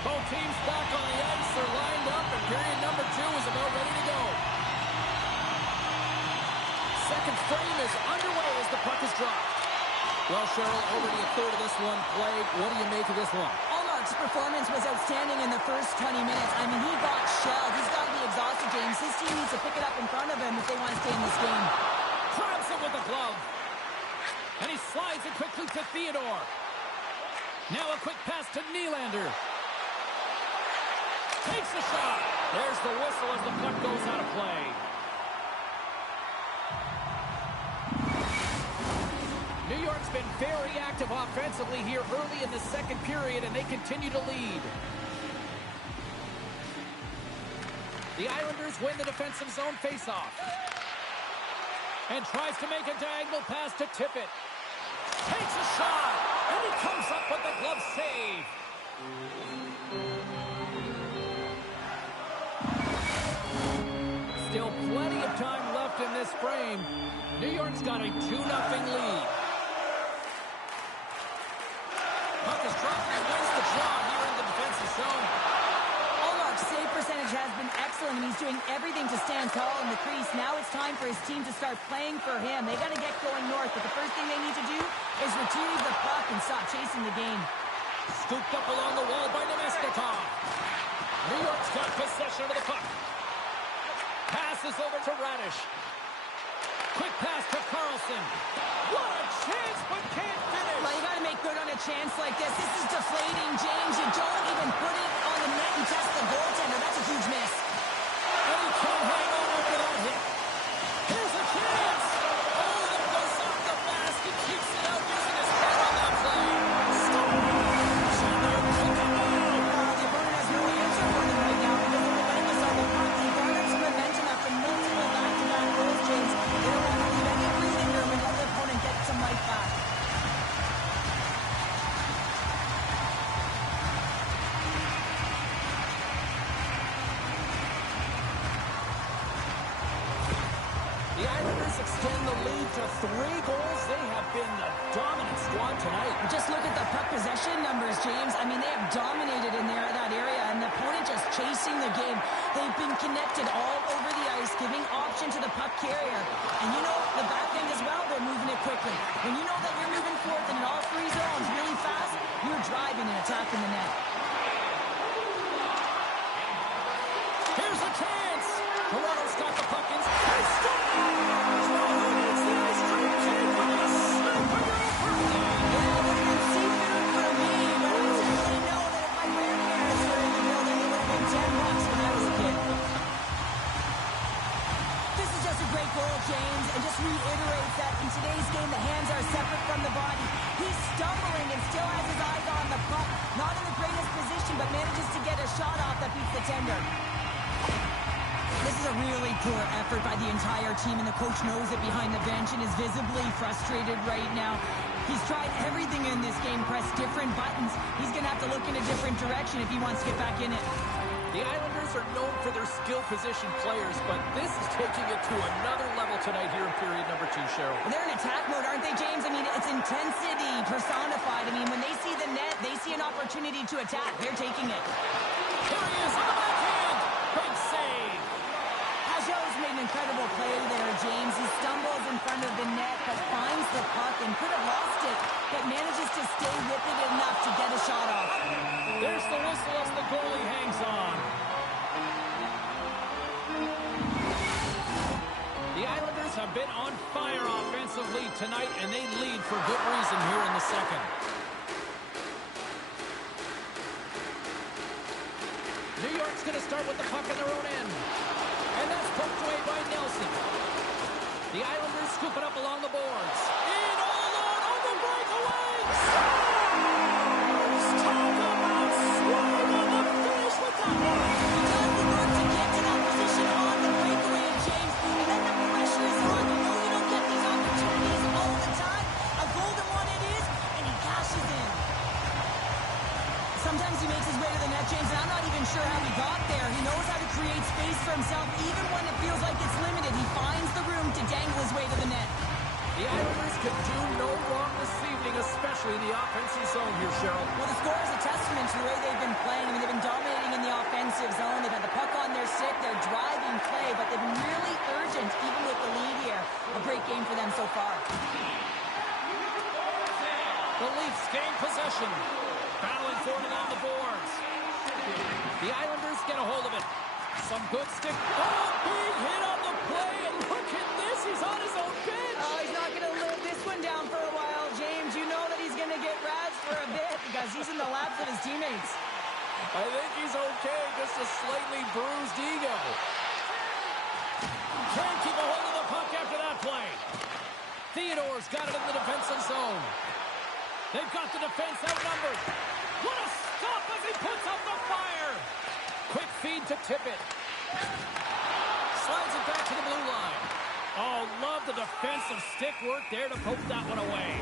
Both teams back on the ice. They're lined up, and period number 2 is about ready to go. Second frame is underway as the puck is dropped. Well, Cheryl, already a third of this one played. What do you make of this one? Allmark's performance was outstanding in the first 20 minutes. I mean, he got shelled. He's got to be exhausted, James. His team needs to pick it up in front of him if they want to stay in this game. Grabs it with the glove. And he slides it quickly to Theodore. Now a quick pass to Nylander. Takes the shot. There's the whistle as the puck goes out of play. New York's been very active offensively here early in the second period, and they continue to lead. The Islanders win the defensive zone faceoff. And tries to make a diagonal pass to Tippett. Takes a shot, and he comes up with the glove save. Still plenty of time left in this frame. New York's got a 2-0 lead. Puck is dropped and he wins the draw here in the defensive zone. Allmark's save percentage has been excellent, and he's doing everything to stand tall in the crease. Now it's time for his team to start playing for him. They got to get going north, but the first thing they need to do is retrieve the puck and stop chasing the game. Scooped up along the wall by Nemestikov. New York's got possession of the puck. Passes over to Radish. Quick pass to Carlson. What a chance, but can't finish. Well, you got to make good on a chance like this. This is deflating, James. You don't even put it on the net and test the goaltender. That's a huge miss. And he can't hang on after that hit. Here's a chance. Oh, that goes off the basket. Keeps it out using his head on that play. Stop. The opponent has no answer for them right now because they're relentless on the puck. They garnered some momentum after multiple back-to-back goals, James. They don't want to leave any breathing room and let their opponent get some life back. The Islanders extend the lead to 3 goals. They have been the dominant squad tonight. Just look at the puck possession numbers, James. I mean, they have dominated in there, that area, and the opponent just chasing the game. They've been connected all over the ice, giving option to the puck carrier. And you know, the back end as well, they're moving it quickly. When you know that you're moving forth in all 3 zones really fast, you're driving and attacking the net. Here's a chance. Toronto's got the puck in. He scores! Well, who needs the ice cream cake when you snap on your own birthday? It would have been seafood for me, but I certainly know that if my grandparents were in the building, it would have been $10 when I was a kid. This is just a great goal, James, and just reiterates that in today's game, the hands are separate from the body. He's stumbling and still has his eyes on the puck. Not in the greatest position, but manages to get a shot off that beats the tender. This is a really poor effort by the entire team, and the coach knows it behind the bench and is visibly frustrated right now. He's tried everything in this game, pressed different buttons. He's going to have to look in a different direction if he wants to get back in it. The Islanders are known for their skill position players, but this is taking it to another level tonight here in period number 2, Cheryl. They're in attack mode, aren't they, James? I mean, it's intensity personified. I mean, when they see the net, they see an opportunity to attack. They're taking it. Here he is on the backhand. Big save. Joe's made an incredible play there, James. He stumbles in front of the net, but finds the puck and could have lost it, but manages to stay with it enough to get a shot off. There's the whistle as the goalie hangs on. The Islanders have been on fire offensively tonight, and they lead for good reason here in the second. New York's going to start with the puck in their own end. And that's poked away by Nelson. The Islanders scoop it up along the boards. In all alone on the breakaway. Scores! Talk about swing on the finish with that one. He does the work to get to that position on the breakaway, James. And then the pressure is on. You know you don't get these opportunities all the time. sometimes he makes his way to the net, James, and I'm not even sure how he got there. He knows how to create space for himself, even when it feels like it's limited. He finds the room to dangle his way to the net. The Islanders can do no wrong this evening, especially in the offensive zone here, Cheryl. Well, the score is a testament to the way they've been playing. I mean, they've been dominating in the offensive zone. They've had the puck on their stick. They're driving play, but they've been really urgent, even with the lead here. A great game for them so far. The Leafs gain possession. Battling for it along the boards. The Islanders get a hold of it. Some good stick. Oh, big hit on the play, and look at this. He's on his own bench. Oh, he's not going to live this one down for a while, James. You know that he's going to get razzed for a bit because he's in the laps of his teammates. I think he's okay. Just a slightly bruised ego. Can't keep a hold of the puck after that play. Theodore's got it in the defensive zone. They've got the defense outnumbered. What a stop as he puts up the fire. Quick feed to Tippett. Slides it back to the blue line. Oh, love the defensive stick work there to poke that one away.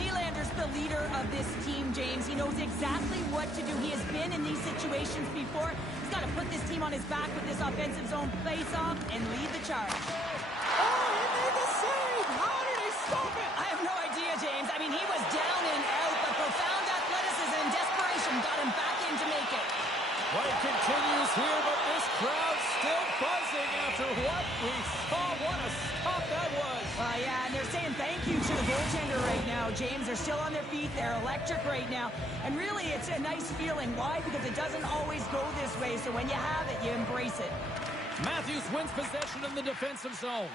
Nylander's the leader of this team, James. He knows exactly what to do. He has been in these situations before. He's got to put this team on his back with this offensive zone face-off and lead the charge. Oh, he made the save! How did he stop it? I have no idea, James. I mean, he was down and out, but profound athleticism and desperation got him back in to make it. Play continues here, but this crowd's still buzzing after what we saw. What a stop that was. Yeah, and they're saying thank you to the goaltender right now, James. They're still on their feet. They're electric right now. And really, it's a nice feeling. Why? Because it doesn't always go this way, so when you have it, you embrace it. Matthews wins possession in the defensive zone.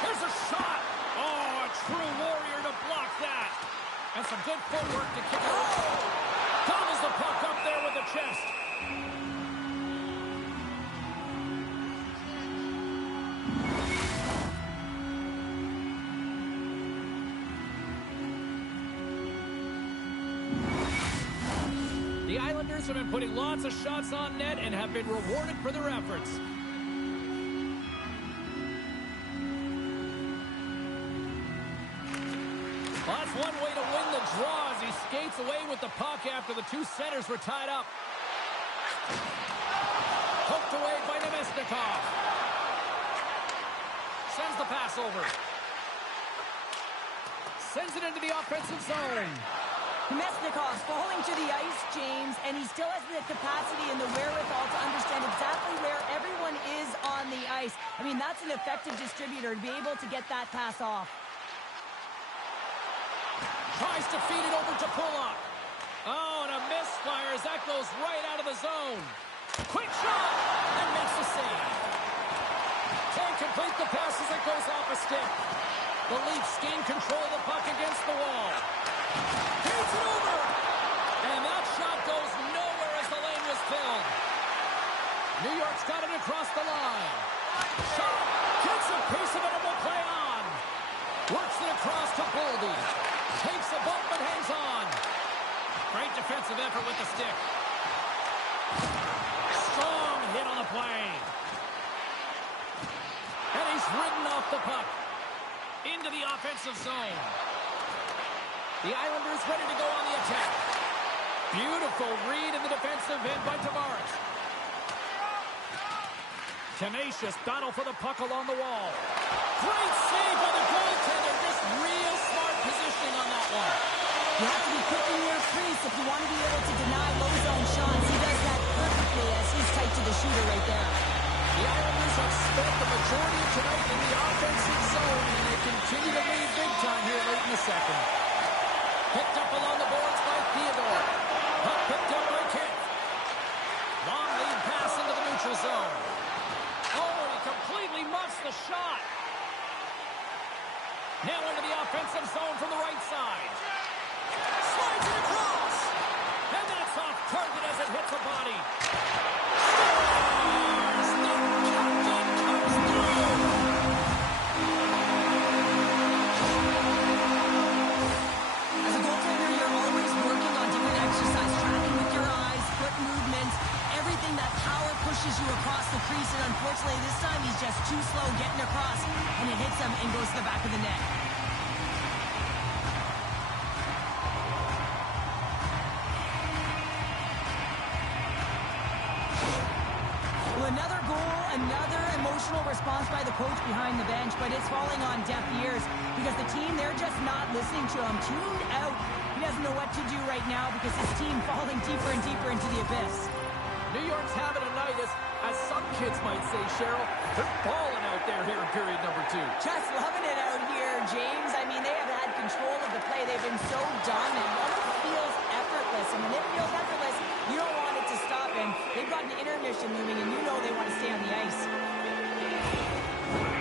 Here's a shot. Oh, a true warrior to block that. And some good footwork to kick it off. Gobbles the puck up there with the chest. The Islanders have been putting lots of shots on net and have been rewarded for their efforts. Well, that's one way to win the draw as he skates away with the puck after the two centers were tied up. Poked away by Nemesnikov. Sends the pass over. Sends it into the offensive zone. Nemesnikov's falling to the ice, James, and he still has the capacity and the wherewithal to understand exactly where everyone is on the ice. I mean, that's an effective distributor to be able to get that pass off. Tries to feed it over to Pulock. Oh, and a misfire as that goes right out of the zone. Quick shot, and makes the save. Can't complete the pass as it goes off a stick. The Leafs gain control of the puck against the wall. Feeds it over. And that shot goes nowhere as the lane was filled. New York's got it across the line. Shot. Gets a piece of it and will play on. Works it across to Boldy. Takes a bump and hangs on. Great defensive effort with the stick. Strong hit on the play. And he's ridden off the puck. Into the offensive zone. The Islanders ready to go on the attack. Beautiful read in the defensive end by Tavares. Tenacious battle for the puck along the wall. Great save by the goaltender. Just real smart positioning on that one. You have to be quick in your crease if you want to be able to deny low zone shots. He does that perfectly as he's tight to the shooter right there. The Islanders have spent the majority of tonight in the offensive zone, and they continue to lead big time here late in the second. Picked up along the boards by Theodore. Puck picked up by Kent. Long lead pass into the neutral zone. Oh, he completely muffs the shot. Now into the offensive zone from the right side. Slides it across. And that's off target as it hits a body. Scores! The captain comes through. As a goaltender, you're always working on different exercise, tracking with your eyes, foot movements, everything that power pushes you across the crease, and unfortunately this time he's just too slow getting across, and it hits him and goes to the back of the net. Well, another goal, another emotional response by the coach behind the bench, but it's falling on deaf ears because the team, they're just not listening to him. Tuned out. He doesn't know what to do right now because his team falling deeper and deeper into the abyss. New York's having a night, as some kids might say, Cheryl. They're balling out there here in period number 2. Just loving it out here, James. I mean, they have had control of the play. They've been so dominant. It feels effortless. And when it feels effortless, you don't want it to stop. And they've got an intermission looming, and you know they want to stay on the ice.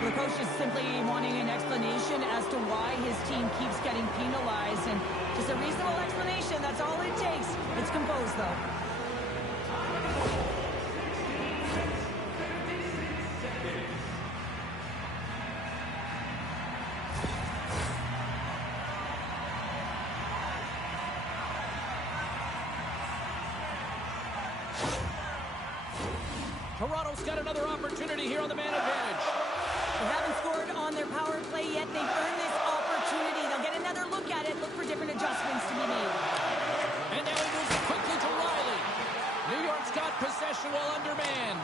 The coach is simply wanting an explanation as to why his team keeps getting penalized. And just a reasonable explanation, that's all it takes. It's composed, though. Toronto's got another opportunity here on the man advantage. They haven't scored on their power play yet. They've earned this opportunity. They'll get another look at it, look for different adjustments to be made. And now he moves it quickly to Riley. New York's got possession while undermanned.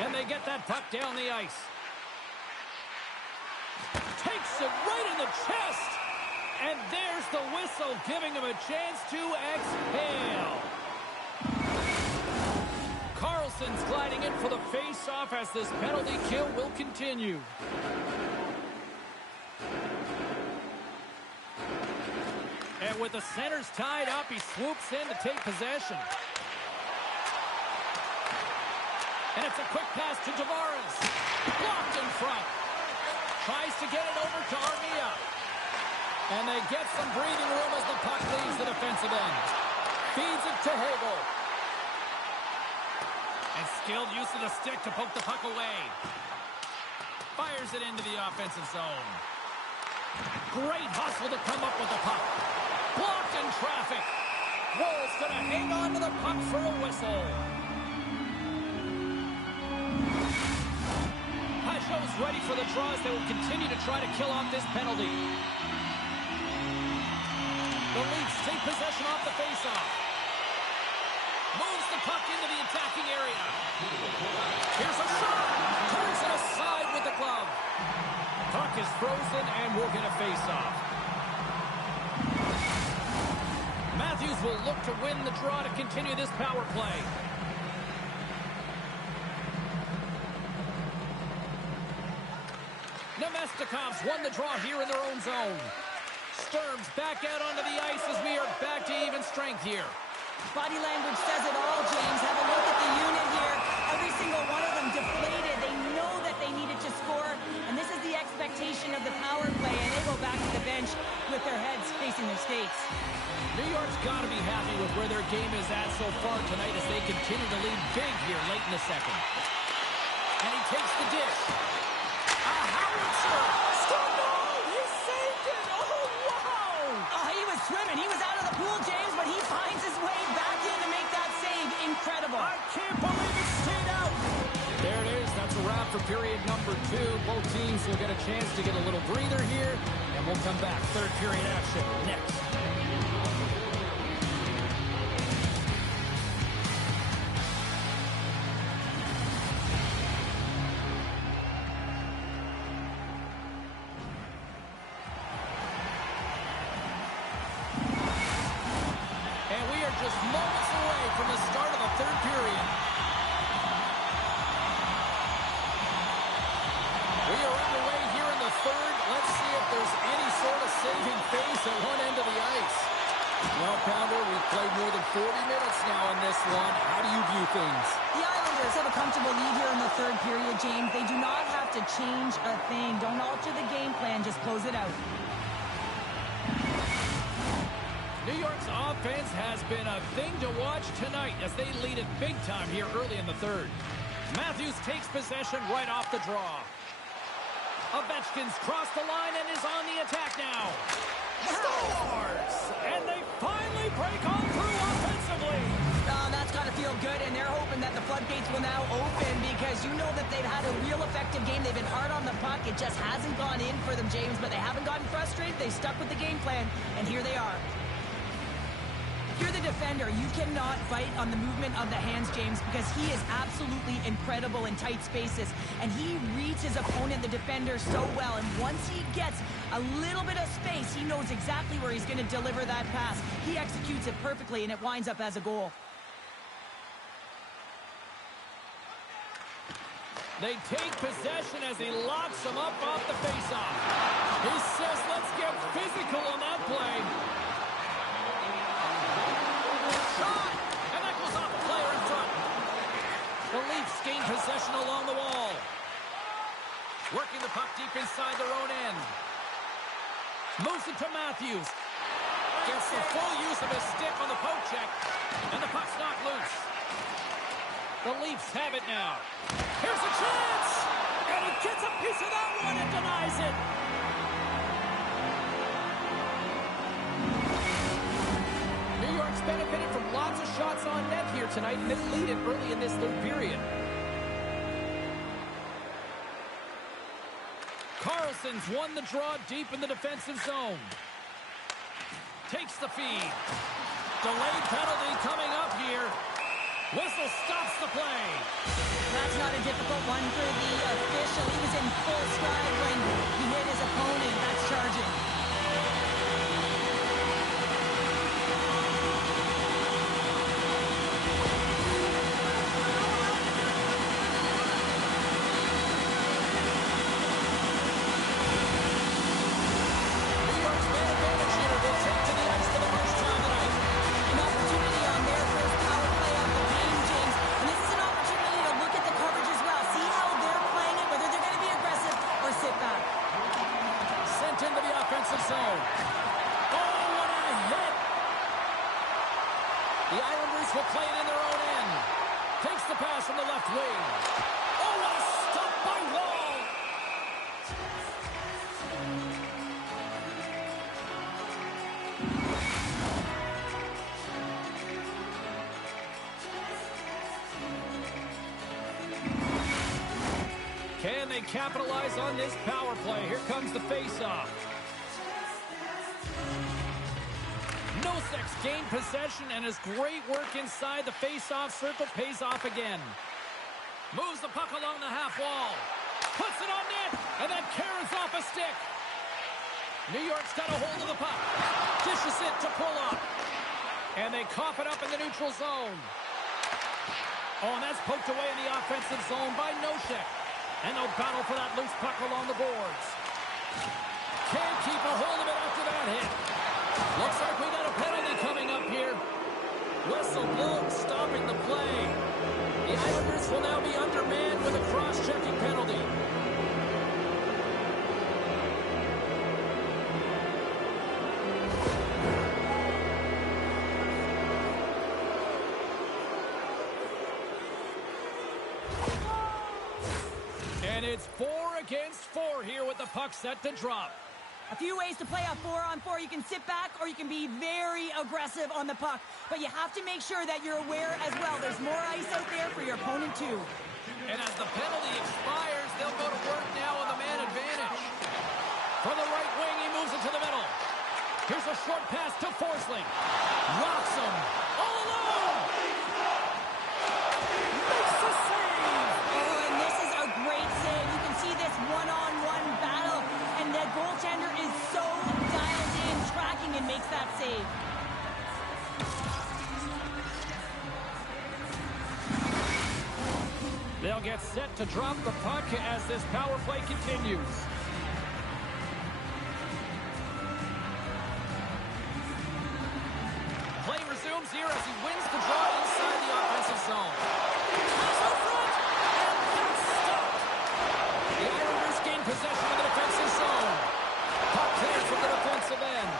And they get that puck down the ice. Takes it right in the chest. And there's the whistle, giving him a chance to exhale. Carlson's gliding in for the face-off as this penalty kill will continue. And with the centers tied up, he swoops in to take possession. And it's a quick pass to Tavares. Blocked in front. Tries to get it over to Armia. And they get some breathing room as the puck leaves the defensive end. Feeds it to Hagel. And skilled use of the stick to poke the puck away. Fires it into the offensive zone. Great hustle to come up with the puck. Blocked in traffic. Woll's going to hang on to the puck for a whistle. Pajot's ready for the draws. They will continue to try to kill off this penalty. The Leafs take possession off the faceoff. Moves the puck into the attacking area. Here's a shot. Turns it aside with the glove. Puck is frozen and we'll get a face-off. Matthews will look to win the draw to continue this power play. Nemestikov's won the draw here in their own zone. Sturm's back out onto the ice as we are back to even strength here. Body language says it all, James. Have a look at the unit here. Every single one of them deflated. They know that they needed to score, and this is the expectation of the power play, and they go back to the bench with their heads facing their skates. New York's got to be happy with where their game is at so far tonight as they continue to lead big here late in the second. And he takes the dish. A howitzer! Stumble! He saved it! Oh, wow! Oh, he was swimming. He was out of the pool, James, but he finds his way back in to make that save. Incredible. I can't believe it stayed out! There it is. That's a wrap for period number 2. Both teams will get a chance to get a little breather here, and we'll come back. Third period action next. Just moments away from the start of the third period. We are underway here in the third. Let's see if there's any sort of saving face at one end of the ice. Well, Pounder, we've played more than 40 minutes now in this one. How do you view things? The Islanders have a comfortable lead here in the third period, James. They do not have to change a thing. Don't alter the game plan. Just close it out. New York's offense has been a thing to watch tonight as they lead it big time here early in the third. Matthews takes possession right off the draw. Ovechkin's crossed the line and is on the attack now. Scores! And they finally break on through offensively. Oh, that's got to feel good, and they're hoping hoping that the floodgates will now open because you know that they've had a real effective game. They've been hard on the puck. It just hasn't gone in for them, James, but they haven't gotten frustrated. They've stuck with the game plan, and here they are. If you're the defender, you cannot bite on the movement of the hands, James, because he is absolutely incredible in tight spaces, and he reads his opponent, the defender, so well, and once he gets a little bit of space, he knows exactly where he's going to deliver that pass. He executes it perfectly, and it winds up as a goal. They take possession as he locks them up off the faceoff. He says, let's get physical on that play. Shot! And that goes off the player in front. The Leafs gain possession along the wall. Working the puck deep inside their own end. Moves it to Matthews. Gets the full use of his stick on the poke check. And the puck's knocked loose. The Leafs have it now. Here's a chance! And he gets a piece of that one and denies it. New York's benefited from lots of shots on net here tonight, and they lead it early in this third period. Carlson's won the draw deep in the defensive zone. Takes the feed. Delayed penalty coming up here. Whistle stops the play. That's not a difficult one for the official. He was in full stride when he hit his opponent. That's charging. New York's man advantage here. They take to the ice for the first time tonight. An opportunity on their first power play of the game, James. And this is an opportunity to look at the coverage as well. See how they're playing it, whether they're going to be aggressive or sit back. Sent into the offensive zone. Oh, what a hit! The Islanders will play it in their own end. Takes the pass from the left wing. Oh, what a stop by Wall! Can they capitalize on this power play? Here comes the face-off. Nosek's gained possession, and his great work inside the face-off circle pays off again. Moves the puck along the half wall. Puts it on net, and then carries off a stick. New York's got a hold of the puck. Dishes it to Pulock. And they cough it up in the neutral zone. Oh, and that's poked away in the offensive zone by Nosek. And they'll battle for that loose puck along the boards. Can't keep a hold of it after that hit. Looks like we got a penalty coming up here. Whistle blown, stopping the play. The Islanders will now be undermanned with a cross-checking penalty. And it's 4 against 4 here with the puck set to drop. A few ways to play a 4-on-4. You can sit back or you can be very aggressive on the puck. But you have to make sure that you're aware as well. There's more ice out there for your opponent too. And as the penalty expires, they'll go to work now on the man advantage. From the right wing, he moves it to the middle. Here's a short pass to Forsling. Rocks him. All alone! Makes the save! Oh, and this is a great save. You can see this one-on-one battle. And the goaltender is so dialed in, tracking, and makes that save. They'll get set to drop the puck as this power play continues. Play resumes here as he wins the draw inside the offensive zone. Pass out front, and that's stopped. The Islanders gain possession of the defensive zone. Puck cleared from the defensive end.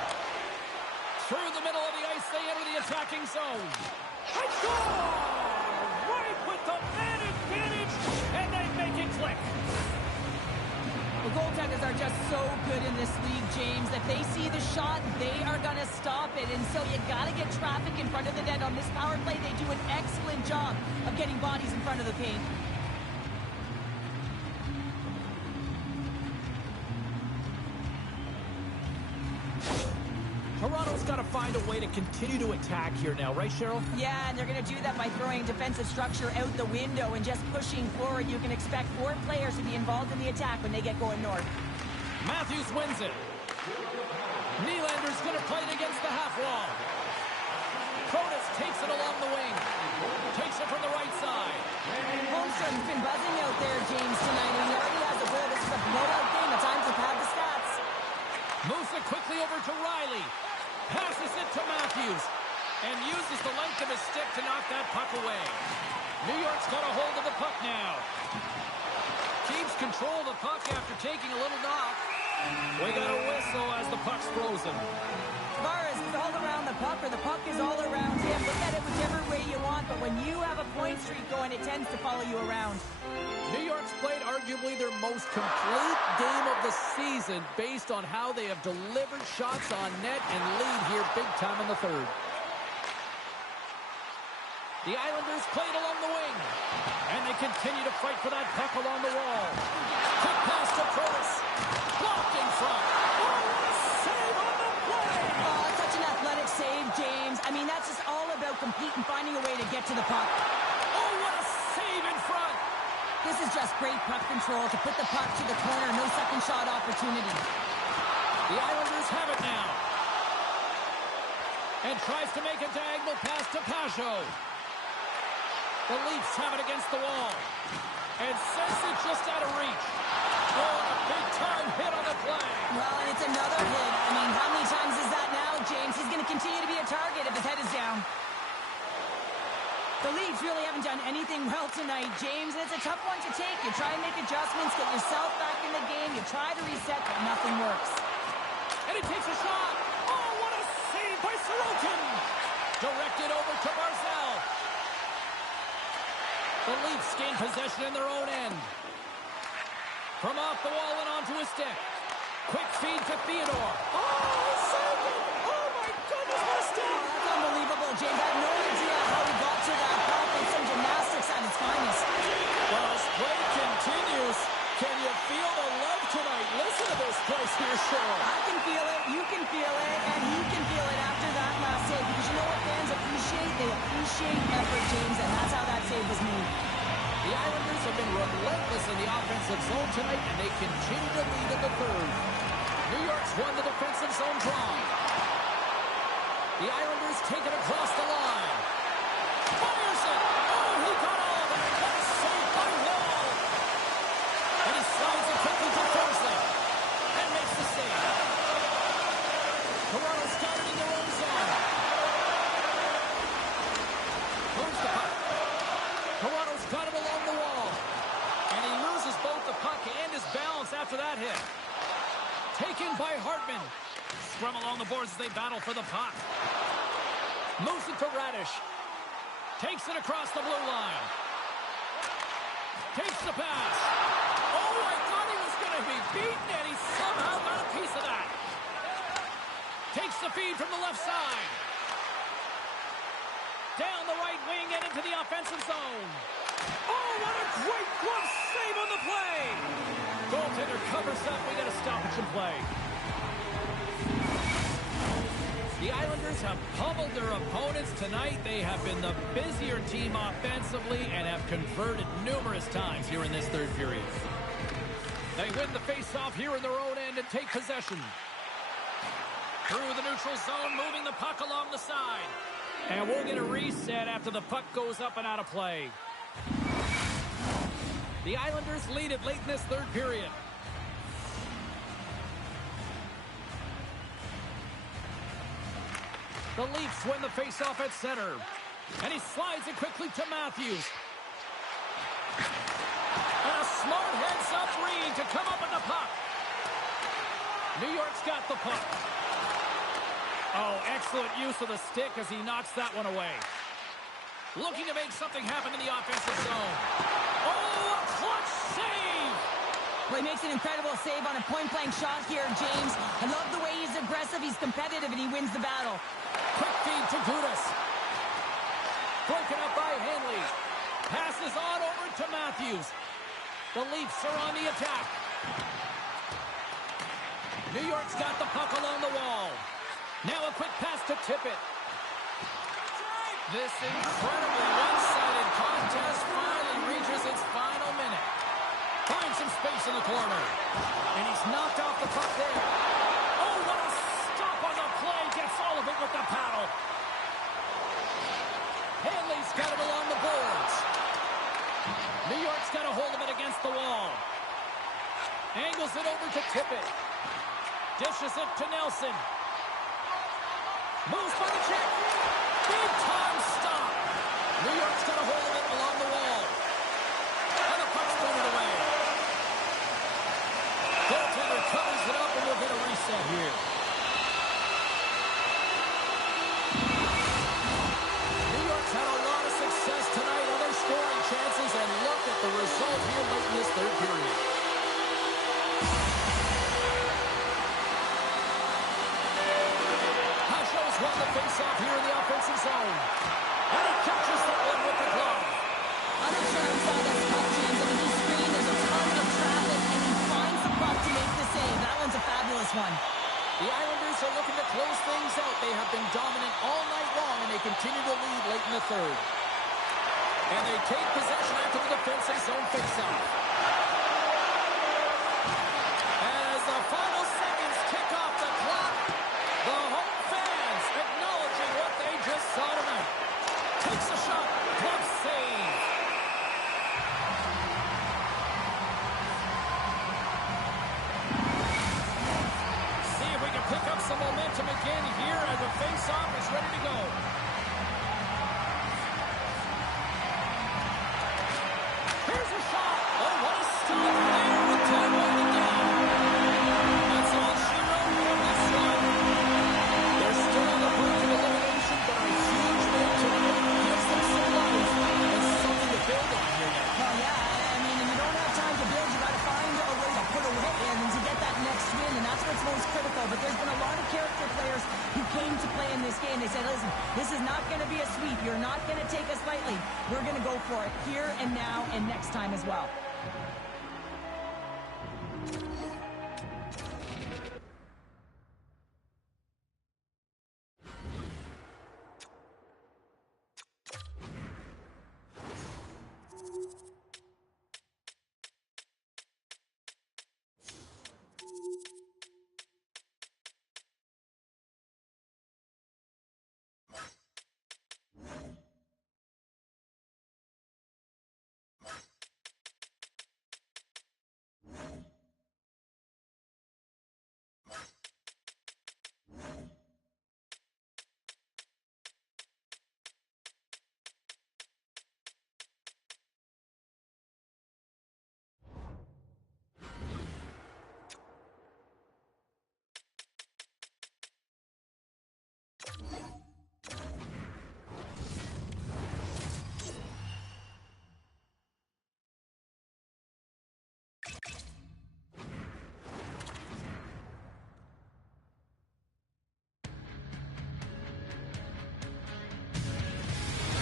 Through the middle of the ice, they enter the attacking zone. And score! Right with the man advantage, and they make it click. The goal are just so good in this league, James. If they see the shot, they are going to stop it. And so you got to get traffic in front of the net. On this power play, they do an excellent job of getting bodies in front of the paint. Toronto's got to find a way to continue to attack here now, right, Cheryl? Yeah, and they're going to do that by throwing defensive structure out the window and just pushing forward. You can expect 4 players to be involved in the attack when they get going north. Matthews wins it. Nylander's going to play it against the half wall. Protas takes it along the wing. Takes it from the right side. Holmstrom's been buzzing out there, James, tonight, and he already has a goal. This is a blowout game. At times, we've had the stats. Moves it quickly over to Riley. Passes it to Matthews. And uses the length of his stick to knock that puck away. New York's got a hold of the puck now. Keeps control of the puck after taking a little knock. We got a whistle as the puck's frozen. Tavares is all around the puck, or the puck is all around him. Look at it whichever way you want, but when you have a point streak going, it tends to follow you around. New York's played arguably their most complete game of the season based on how they have delivered shots on net and lead here big time in the third. The Islanders played along the wing, and they continue to fight for that puck along the wall. Quick pass to Protas. Blocked in front. Oh, what a save on the play! Oh, such an athletic save, James. I mean, that's just all about competing, finding a way to get to the puck. Oh, what a save in front! This is just great puck control to put the puck to the corner. No second shot opportunity. The Islanders have it now. And tries to make a diagonal pass to Pajot. The Leafs have it against the wall. And sends it just out of reach. Oh, a big-time hit on the play. Well, and it's another hit. I mean, how many times is that now, James? He's going to continue to be a target if his head is down. The Leafs really haven't done anything well tonight, James, and it's a tough one to take. You try and make adjustments, get yourself back in the game. You try to reset, but nothing works. And he takes a shot. Oh, what a save by Sorokin. Directed over to Barzal. The Leafs gain possession in their own end. From off the wall and onto his stick. Quick feed to Theodore. Oh, saved it! Oh, my goodness, what a stick! Oh, that's unbelievable, James. I have no idea how he got to that puck. It's some gymnastics at its finest. Well, as play continues, can you feel the love tonight? Listen to this place here, Cheryl. I can feel it, you can feel it, and he can feel it after that last save. Because you know what fans appreciate? They appreciate effort, James, and that's how that save was made. The Islanders have been relentless in the offensive zone tonight, and they continue to lead in the third. New York's won the defensive zone draw. The Islanders take it across the line. Fires it! Oh, he got all of it! What a save by Wall! And he slides it quickly to Forsling. And makes the save. Toronto's got it in their own zone. Moves the puck. Toronto's got it along the wall. And he loses both the puck and his balance after that hit. Taken by Hartman. Scrum along the boards as they battle for the puck. Moves it to Radish. Takes it across the blue line. Takes the pass. Oh, I thought he was going to be beaten, and he somehow got a piece of that. Takes the feed from the left side. Down the right wing and into the offensive zone. Oh, what a great glove save on the play. Goaltender covers up. We got a stoppage in play. The Islanders have pummeled their opponents tonight. They have been the busier team offensively and have converted numerous times here in this third period. They win the face-off here in their own end and take possession. Through the neutral zone, moving the puck along the side. And we'll get a reset after the puck goes up and out of play. The Islanders lead it late in this third period. The Leafs win the faceoff at center. And he slides it quickly to Matthews. And a smart heads-up read to come up with the puck. New York's got the puck. Oh, excellent use of the stick as he knocks that one away. Looking to make something happen in the offensive zone. Oh, a clutch save! Well, he makes an incredible save on a point-blank shot here, James. I love the way he's aggressive, he's competitive, and he wins the battle. Quick feed to Gudas. Broken up by Henley. Passes on over to Matthews. The Leafs are on the attack. New York's got the puck along the wall. Now a quick pass to Tippett. This incredibly one-sided contest finally reaches its final minute. Finds some space in the corner. And he's knocked off the puck there. Oh, what a stop on the play. Gets all of it with the paddle. Hanley's got it along the boards. New York's got a hold of it against the wall. Angles it over to Tippett. Dishes it to Nelson. Moves for the check. Big time stop. New York's got a hold of it along the wall. And the puck's pointed away. Goaltender covers it up and we'll get a reset here. New York's had a lot of success tonight on their scoring chances, and look at the result here late in this third period. Hasho's won the face-off here in the offensive zone. And he catches that one with the glove. I'm not sure I'm saw this puck, James. I mean, he's screened, there's a ton of traffic, and he finds the puck to make the save. That one's a fabulous one. The Islanders are looking to close things out. They have been dominant all night long, and they continue to lead late in the third. And they take possession after the defensive zone face-off. As the final seconds tick off the clock, the home fans acknowledging what they just saw tonight. Takes a shot, glove save. See if we can pick up some momentum again here as the face-off is ready to go. Here's a shot. Oh, what a stop there with time winding down. That's all she wrote for this one. They're still on the verge of elimination, but a huge win tonight gives them some life and something to build on here now. Well, yeah, I mean, you don't have time to build. You got to find a way to put away and to get that next win, and that's what's most critical. But there's been a lot of character players who came to play in this game. They said, listen, this is not going to be a sweep. You're not going to take us lightly. We're going to go for it here and now and next time as well.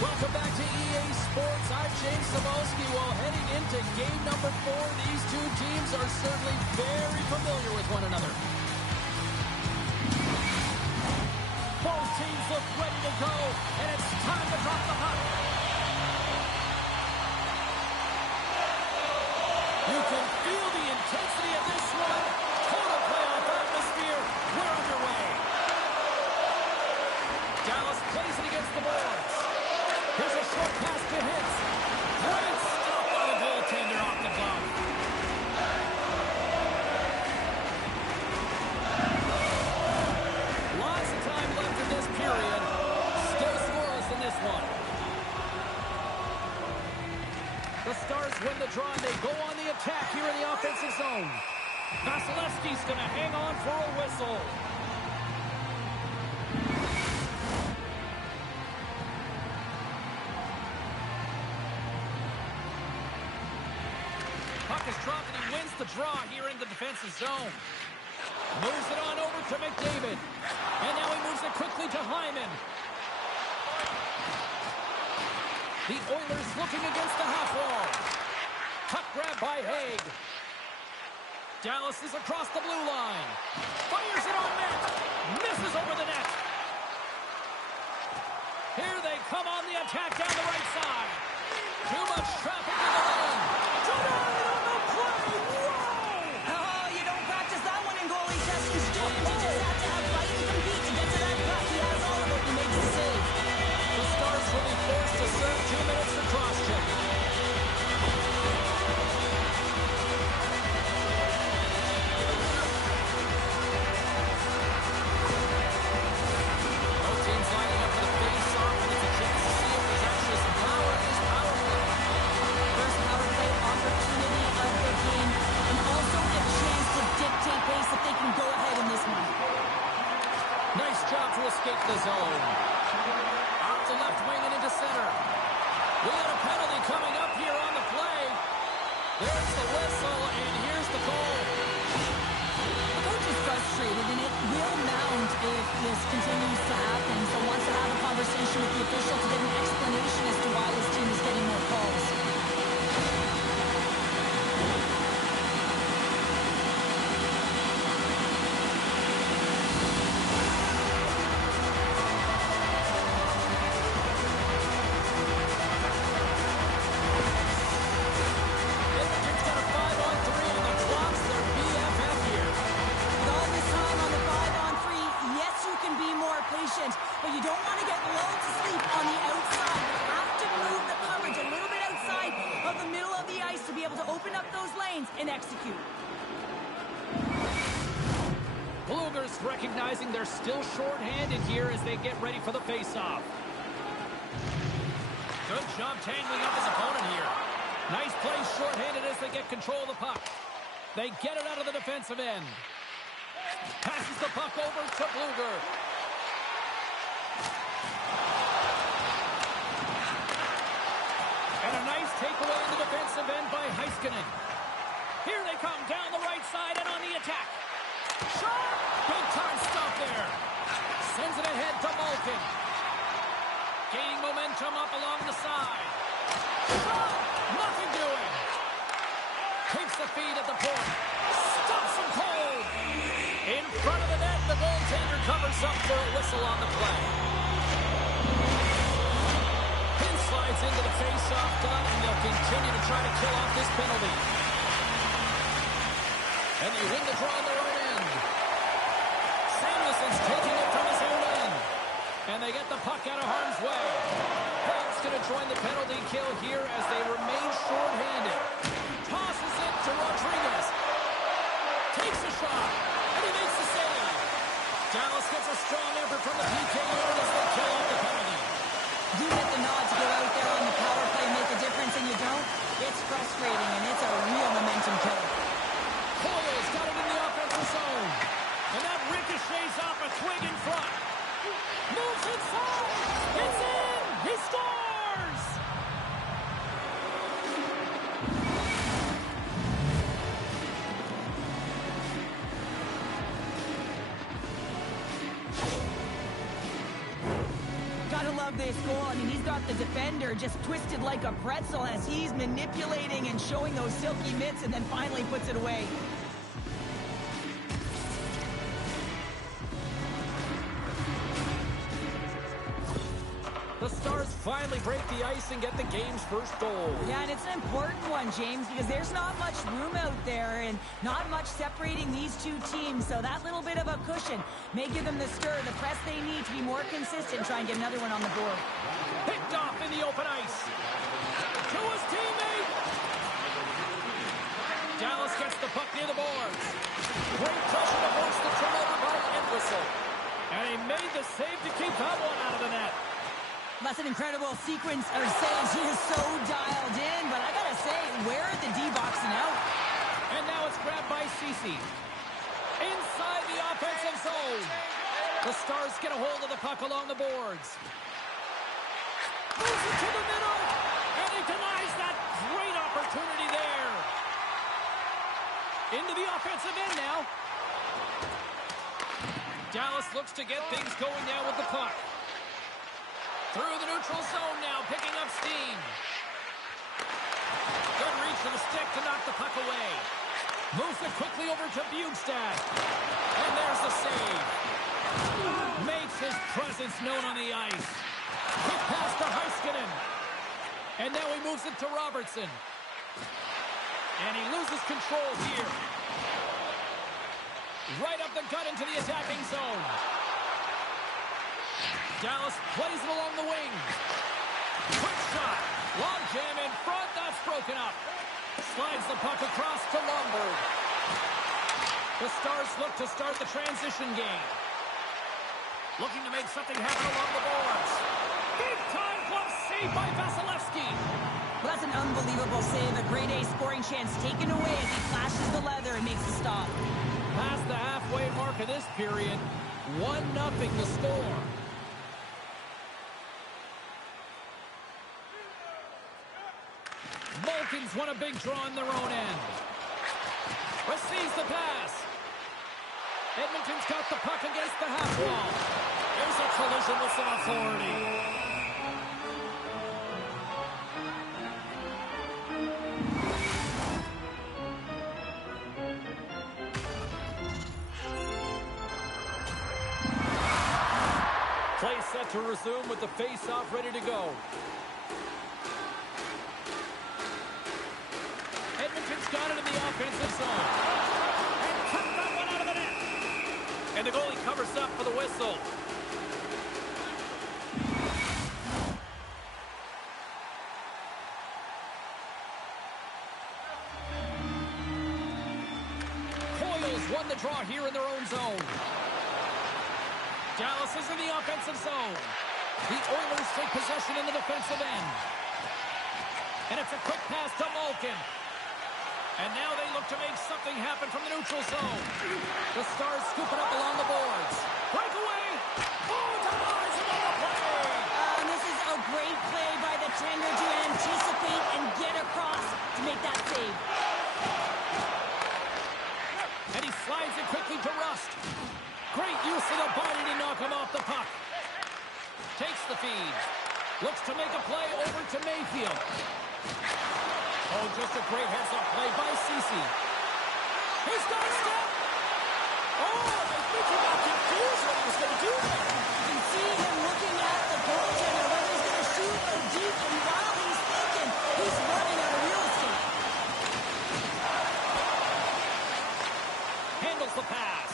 Welcome back to EA Sports. I'm James Cebulski. Well, heading into game number 4, these two teams are certainly very familiar with one another. Both teams look ready to go, and it's time to drop the puck. You can feel the intensity of this one. Total playoff atmosphere. We're underway. Dallas plays it against the boards. Here's a short pass to Hintz. Great stop by the goaltender off the glove. Lots of time left in this period. Still scoreless in this one. The Stars win the draw, and they go on the attack here in the offensive zone. Vasilevsky's going to hang on for a whistle. puck is dropped, and he wins the draw here in the defensive zone. Moves it on over to McDavid. And now he moves it quickly to Hyman. The Oilers looking against the half wall. Puck grab by Haig. Dallas is across the blue line. Fires it on net. Misses over the net. Here they come on the attack down the right side. Too much traffic in the lane. Denied on the play. Whoa! Oh, you don't practice that one in goalie sessions, James. You just have to have fight and compete to get to that puck. He has all of it. He makes the save. The Stars will be forced to serve 2 minutes for cross-checking. Both teams lining up for the face-off, and it's a chance to see if there's actually some power in this power play. First power play opportunity of the game, and also a chance to dictate pace if they can go ahead in this one. Nice job to escape the zone. Out to left wing and into center. We got a penalty coming up here on the play. There's the whistle, and here's the goal. The coach is frustrated, and it will mount if this continues to happen. So wants to have a conversation with the official to get an explanation as to why his team is getting more calls. Edmonton's got a 5-on-3 on the clock. They're BFF here. With all this time on the 5-on-3, yes, you can be more patient, but you don't want to get lulled to sleep on the outside. You have to move the coverage a little bit outside of the middle of the ice to be able to open up those lanes and execute. Bluegers recognizing they're still short-handed here as they get ready for the face-off. Good job tangling up his opponent here. Nice play short-handed as they get control of the puck. They get it out of the defensive end. Passes the puck over to Bluger. And a nice takeaway in the defensive end by Heiskanen. Here they come down the right side and on the attack. Shot! Big time stop there. Sends it ahead to Malkin. Gaining momentum up along the side. Shot! Nothing doing. Takes the feed at the point. Stops him cold. In front of the net, the goaltender covers up for a whistle on the play. Pin slides into the face-off dot, and they'll continue to try to kill off this penalty. And they win the draw on their own end. Samuelson's taking it from his own end. And they get the puck out of harm's way. Haig's going to join the penalty kill here as they remain short-handed. Tosses it to Rodriguez. Takes a shot, and he makes the save. Dallas gets a strong effort from the PK unit as they kill off the penalty. You get the nod to go out there on the power play and make a difference, and you don't. It's frustrating, and it's a real momentum killer. Coyle's got it in the offensive zone. And that ricochets off a twig in front. Moves inside. It's in. He scores. Gotta love this goal. I mean, he's got the defender just twisted like a pretzel as he's manipulating and showing those silky mitts and then finally puts it away. The Stars finally break the ice and get the game's first goal. Yeah, and it's an important one, James, because there's not much room out there and not much separating these two teams. So that little bit of a cushion may give them the stir, the press they need to be more consistent and try and get another one on the board. Picked off in the open ice. To his teammate. Dallas gets the puck near the boards. Great pressure to force the turnover by Entwistle. And he made the save to keep that one out of the net. That's an incredible sequence of saves. He is so dialed in, but I gotta say, where are the D-boxing out? And now it's grabbed by Ceci. Inside the offensive zone. The Stars get a hold of the puck along the boards. Moves it to the middle. And he denies that great opportunity there. Into the offensive end now. Dallas looks to get things going now with the puck. Through the neutral zone now, picking up steam. Good reach for the stick to knock the puck away. Moves it quickly over to Bjugstad. And there's the save. Makes his presence known on the ice. Quick pass to Heiskanen. And now he moves it to Robertson. And he loses control here. Right up the gut into the attacking zone. Dallas plays it along the wing. Quick shot. Long jam in front. That's broken up. Slides the puck across to Lomberg. The Stars look to start the transition game. Looking to make something happen along the boards. Big time glove save by Vasilevsky. Well, that's an unbelievable save. A grade A scoring chance taken away as he flashes the leather and makes the stop. Past the halfway mark of this period, 1-0 the score. Vulcans want a big draw in their own end. Receives the pass. Edmonton's got the puck against the half wall. There's a collision with some authority. Play set to resume with the face-off ready to go. Edmonton's got it in the offensive zone. And took that one out of the net. And the goalie covers up for the whistle. Coils won the draw here in their own zone. Dallas is in the offensive zone. The Oilers take possession in the defensive end. And it's a quick pass to Malkin. And now they look to make something happen from the neutral zone. The Stars scoop it up along the boards. Breakaway! Oh, Dallas on the play! And this is a great play by the tender to anticipate and get across to make that save. And he slides it quickly to Rust. Great use of the body to knock him off the puck. Takes the feed. Looks to make a play over to Mayfield. Oh, just a great heads-up play by Ceci. He's got a step. Oh, I think he got confused what he was going to do there. You can see him looking at the goaltender, whether he's going to shoot or deep, and while he's thinking, he's running out of real estate. Handles the pass.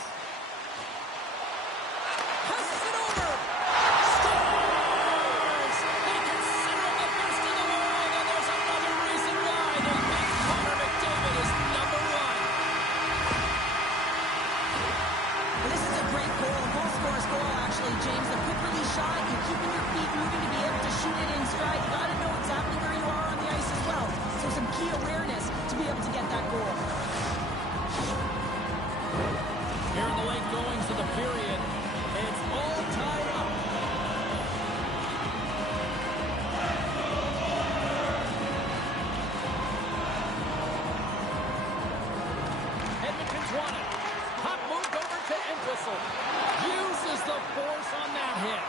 Uses the force on that hit.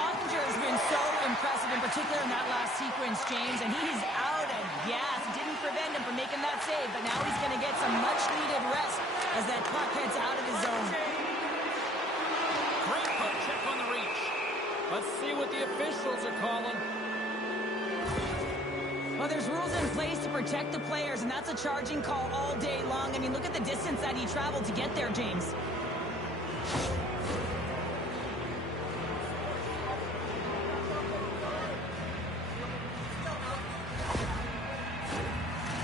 Ottinger has been so impressive, in particular in that last sequence, James, and he's out of gas. Didn't prevent him from making that save, but now he's going to get some much-needed rest as that puck heads out of his zone. Great poke check on the reach. Let's see what the officials are calling. Well, there's rules in place to protect the players, and that's a charging call all day long. I mean, look at the distance that he traveled to get there, James.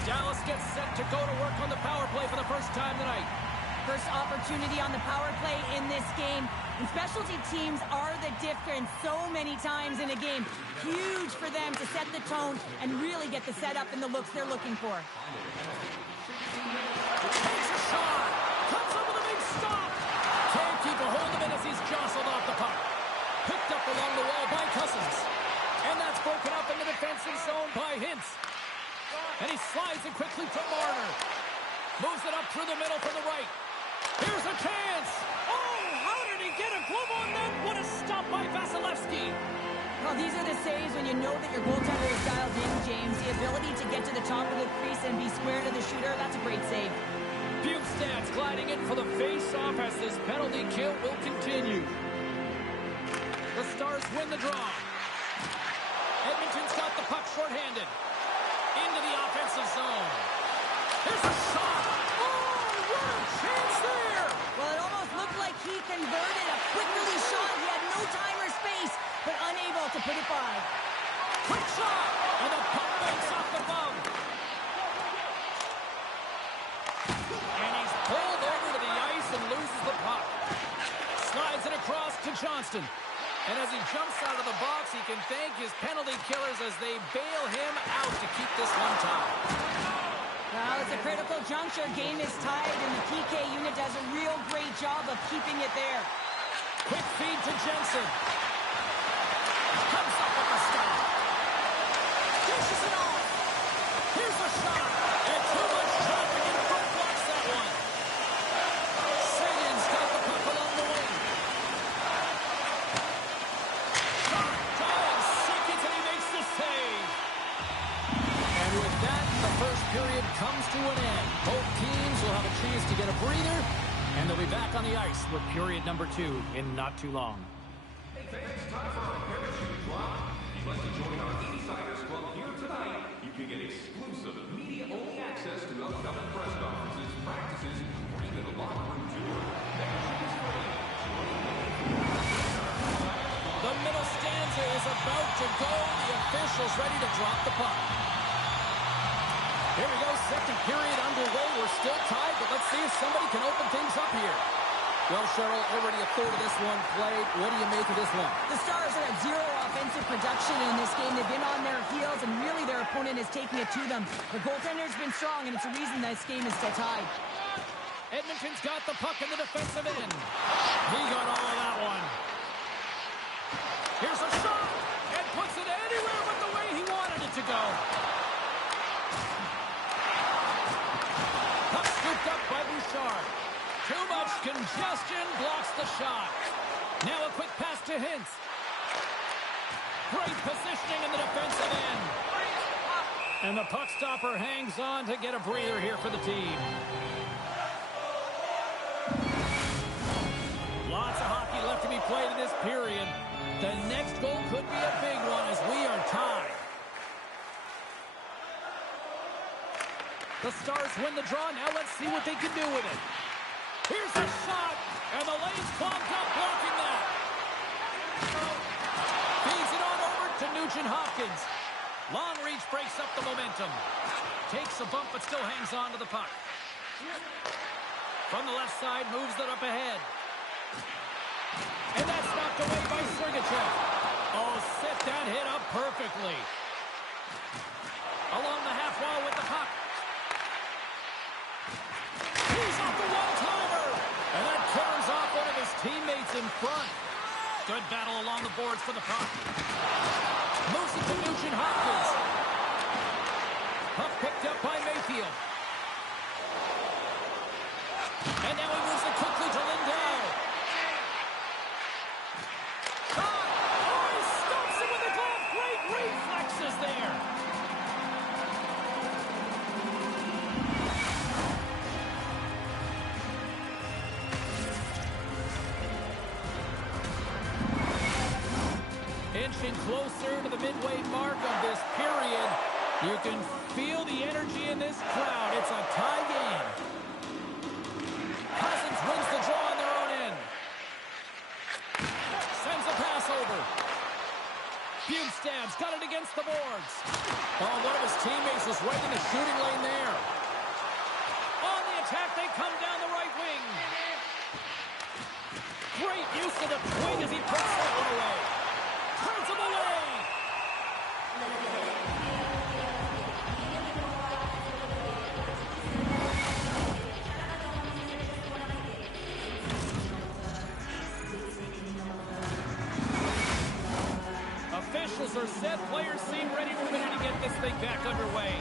Dallas gets set to go to work on the power play for the first time tonight. First opportunity on the power play in this game. And specialty teams are the difference so many times in a game. Huge for them to set the tone and really get the setup and the looks they're looking for. Takes a shot. Comes up with a big stop. Can't keep a hold of it as he's jostled off the puck. Picked up along the wall by Cousins. And that's broken up in the defensive zone by Hintz. And he slides it quickly to Marner. Moves it up through the middle. Here's a chance. Oh, how did he get a glove on that? What a stop by Vasilevsky. Well, these are the saves when you know that your goaltender is dialed in, James. The ability to get to the top of the crease and be square to the shooter, that's a great save. Bukestad's gliding in for the face-off as this penalty kill will continue. The Stars win the draw. Edmonton's got the puck shorthanded. Into the offensive zone. Here's a shot. Oh, what a chance there. Well, it almost looked like he converted a quick release shot. He had no time or space, but unable to put it by. Quick shot. And the puck banks off the bum. And he's pulled over to the ice and loses the puck. Slides it across to Johnston. And as he jumps out of the box, he can thank his penalty killers as they bail him out to keep this one tied. Well, it's a critical juncture. Game is tied, and the PK unit does a real great job of keeping it there. Quick feed to Jensen. Comes up with the stop. Dishes it off. Here's a shot. And too much traffic in front blocks that one. Sagan's got the puck along the wing. Shot. Down. Seconds, and he makes the save. And with that, the first period comes to an end. Both teams will have a chance to get a breather, and they'll be back on the ice with period number 2 in not too long. Hey fans, time for our parachute drop. If you'd like to join our Insiders Club here tonight, you can get exclusive media-only access to upcoming press conferences, practices, or even a locker room tour. Membership is free. The middle stanza is about to go. The official's ready to drop the puck. Here we go, second period underway. We're still tied, but let's see if somebody can open things up here. Well, Cheryl, already a third of this one played. What do you make of this one? The Stars are at zero offensive production in this game. They've been on their heels, and really their opponent is taking it to them. The goaltender's been strong, and it's a reason this game is still tied. Edmonton's got the puck in the defensive end. He got all of that one. Here's a shot, and puts it anywhere but the way he wanted it to go. Puck scooped up by Bouchard. Too much congestion blocks the shot. Now a quick pass to Hintz. Great positioning in the defensive end. And the puck stopper hangs on to get a breather here for the team. Lots of hockey left to be played in this period. The next goal could be a big one as we are tied. The Stars win the draw. Now let's see what they can do with it. Here's a shot, and the lane's clogged up, blocking that. Feeds it on over to Nugent-Hopkins. Long reach breaks up the momentum. Takes a bump, but still hangs on to the puck. From the left side, moves it up ahead. And that's knocked away by Sergachev. Oh, set that hit up perfectly. Along the half wall with the puck. He's off the one-timer. And that turns off one of his teammates in front. Good battle along the boards for the puck. Moves it to Nugent-Hopkins. Puck picked up by Mayfield. And now he moves it quickly to Lindell. Shot! Oh, he stops it with a glove. Great reflexes there. Inching closer to the midway mark of this period. You can feel the energy in this crowd. It's a tie game. Cousins wins the draw on their own end. Sends a pass over. Bukestad's got it against the boards. Oh, one of his teammates was right in the shooting lane there. On the attack, they come down the right wing. Great use of the twing as he puts that one away. Turns him away. Officials are set. Players seem ready to get this thing back underway.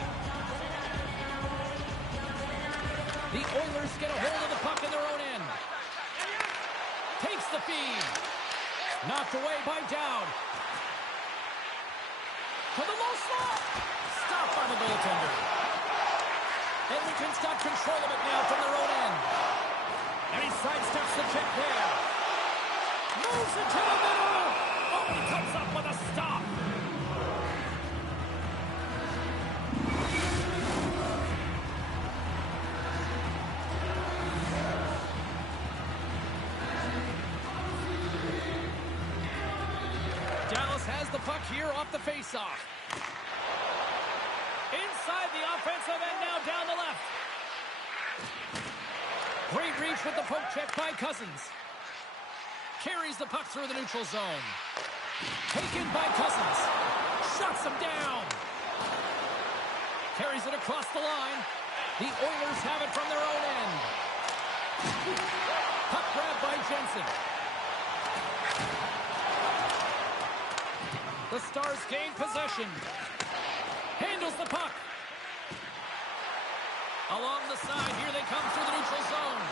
The Oilers get a hold of the puck in their own end. Knocked away by Dowd. To the low slot. Stopped by the goaltender. Edmonton's got control of it now from their own end. And he sidesteps the check there. Moves it to the middle. Oh, he comes up with a stop. Dallas has the puck here off the faceoff. Inside the offensive end now down the left. Great reach with the poke check by Cousins. Carries the puck through the neutral zone. Taken by Cousins. Shuts him down. Carries it across the line. The Oilers have it from their own end. Puck grab by Jensen. The Stars gain possession. Handles the puck. Along the side, here they come through the neutral zone.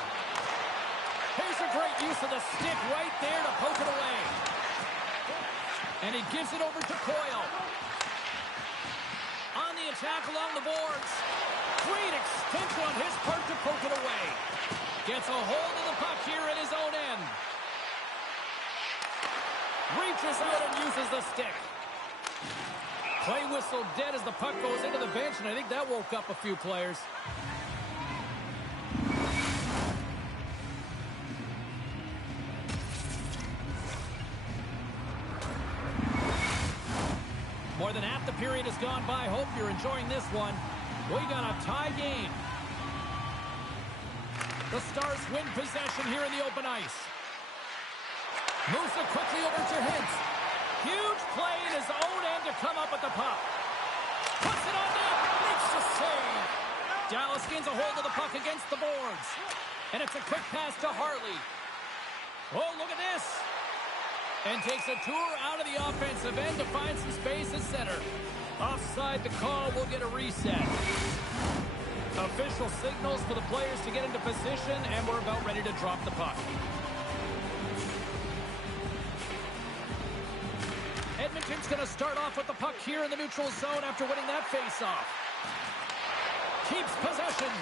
Here's a great use of the stick right there to poke it away. And he gives it over to Coyle. On the attack along the boards. Great extension on his part to poke it away. Gets a hold of the puck here at his own end. Reaches out and uses the stick. Play whistle dead as the puck goes into the bench, and I think that woke up a few players. More than half the period has gone by. Hope you're enjoying this one. We got a tie game. The Stars win possession here in the open ice. Moves it quickly over to Hintz. Huge play in his own end to come up with the puck. Puts it on net. Makes the save. Dallas gains a hold of the puck against the boards. And it's a quick pass to Harley. Oh, look at this. And takes a tour out of the offensive end to find some space at center. Offside the call. Will get a reset. Official signals for the players to get into position, and we're about ready to drop the puck. Edmonton's going to start off with the puck here in the neutral zone after winning that faceoff. Keeps possession.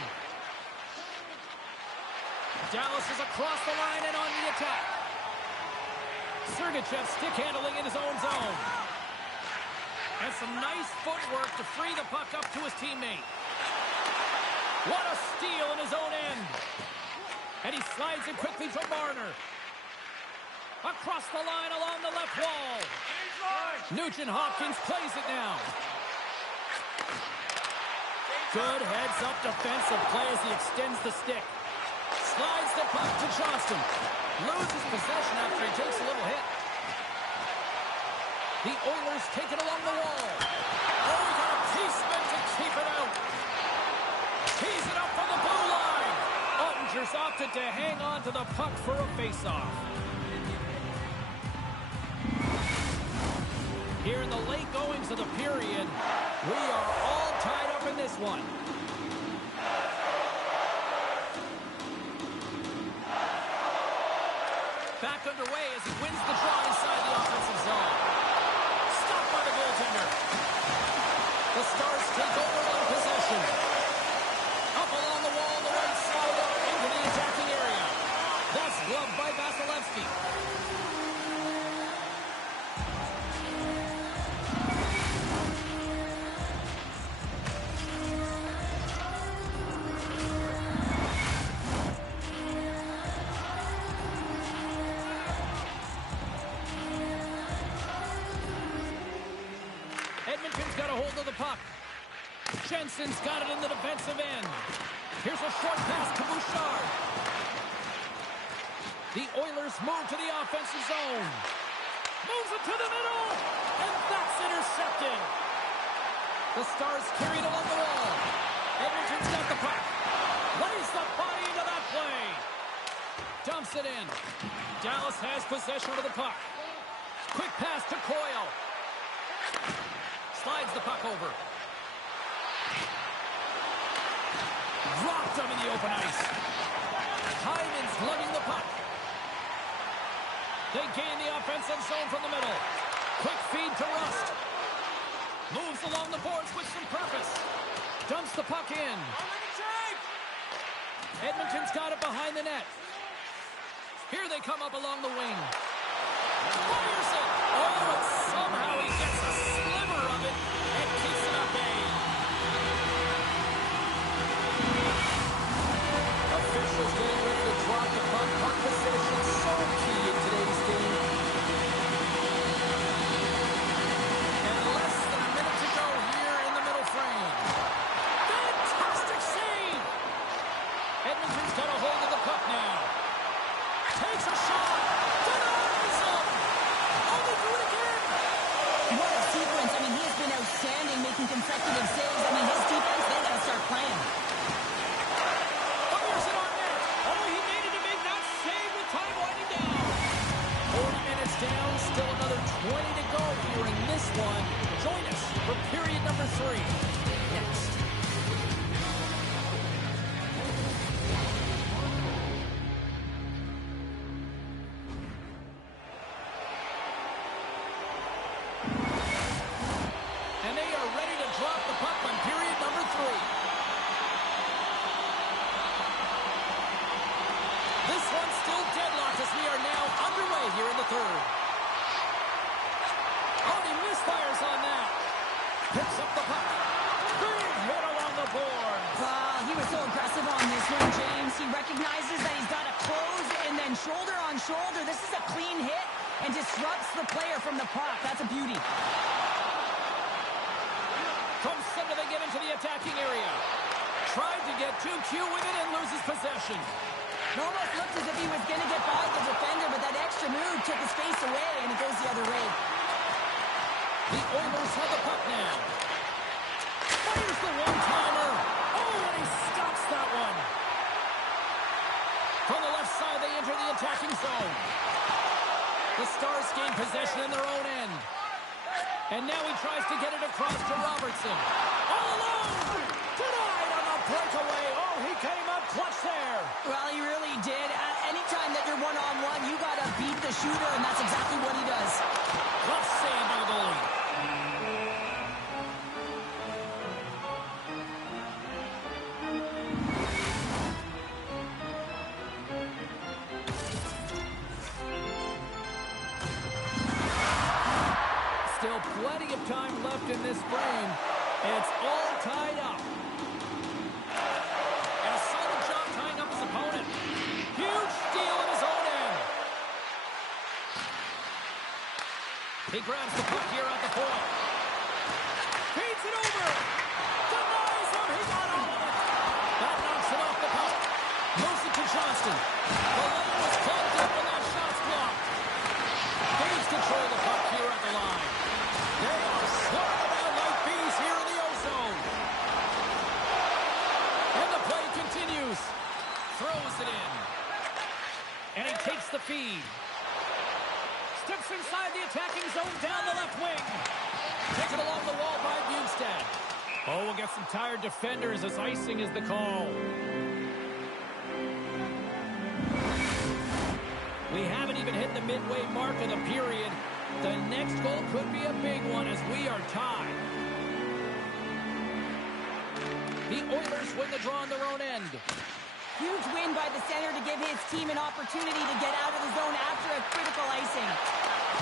Dallas is across the line and on the attack. Sergachev stick handling in his own zone. And some nice footwork to free the puck up to his teammate. What a steal in his own end. And he slides it quickly to Marner. Across the line along the left wall. Nugent-Hopkins plays it now. Good heads-up defensive play as he extends the stick. Slides the puck to Johnston. Loses possession after he takes a little hit. The Oilers take it along the wall. Oh, we got a pieceman to keep it out. Tees it up from the blue line. Ottinger's opted to hang on to the puck for a face-off. Here in the late goings of the period, we are all tied up in this one. Back underway as he wins the draw inside the offensive zone. Stopped by the goaltender. The Stars take over on possession. Up along the wall, the right side out into the attacking area. That's gloved by Vasilevsky. Edmonton's got a hold of the puck. Jensen's got it in the defensive end. Here's a short pass to Bouchard. The Oilers move to the offensive zone. Moves it to the middle. And that's intercepted. The Stars carried along the wall. Edmonton's got the puck. Lays the body into that play. Dumps it in. Dallas has possession of the puck. Quick pass to Coyle. Slides the puck over. Dropped him in the open ice. Hyman's lugging the puck. They gain the offensive zone from the middle. Quick feed to Rust. Moves along the boards with some purpose. Dumps the puck in. Edmonton's got it behind the net. Here they come up along the wing. Fires it. Oh, and somehow he gets a sliver of it and keeps it at bay. Officials getting ready to drop the puck. Puck possession so key in today's game. And less than a minute to go here in the middle frame. Fantastic save! Edmonton's got a hold of the puck now. Takes a shot. Denies him. Oh, they do it again. What a sequence. I mean, he has been outstanding making consecutive saves. I mean, his defense, they got to start playing. Fires it on net. Oh, he made it to make that save with time winding down. 40 minutes down. Still another 20 to go here in this one. Join us for period number 3. Next. And they are ready to drop the puck on period number 3. This one's still deadlocked as we are now underway here in the third. Oh, he misfires on that. Picks up the puck. Big hit along the board. He was so aggressive on this one, James. He recognizes that he's got to close and then shoulder on shoulder. This is a clean hit and disrupts the player from the puck. That's a beauty. From center they get into the attacking area. Tried to get too cute with it and loses possession. It almost looked as if he was going to get by the defender, but that extra move took his face away, and it goes the other way. The Oilers have the puck now. Fires the one-timer. Oh, and he stops that one. From the left side, they enter the attacking zone. The Stars gain possession in their own end. And now he tries to get it across to Robertson. All alone! Denied on the breakaway. Oh, he came up clutch there. Well, he really did. Anytime that you're one-on-one, you got to beat the shooter, and that's exactly what he does. Tough save by the goalie. Still plenty of time left in this frame. It's all tied up. And a solid job tying up his opponent. Huge steal in his own end. He grabs the puck here at the point. Feeds it over. Denies him. He got all of it. That knocks it off the puck. Moves it to Johnston. The lane was clogged up and that shot's blocked. Gains control of the puck here at the line. They are swirling around like bees here in the O-zone. And the play continues. Throws it in. And he takes the feed. Steps inside the attacking zone down the left wing. Taken along the wall by Bjugstad. Oh, we'll get some tired defenders as icing is the call. We haven't even hit the midway mark of the period. The next goal could be a big one as we are tied. The Oilers win the draw on their own end. Huge win by the center to give his team an opportunity to get out of the zone after a critical icing.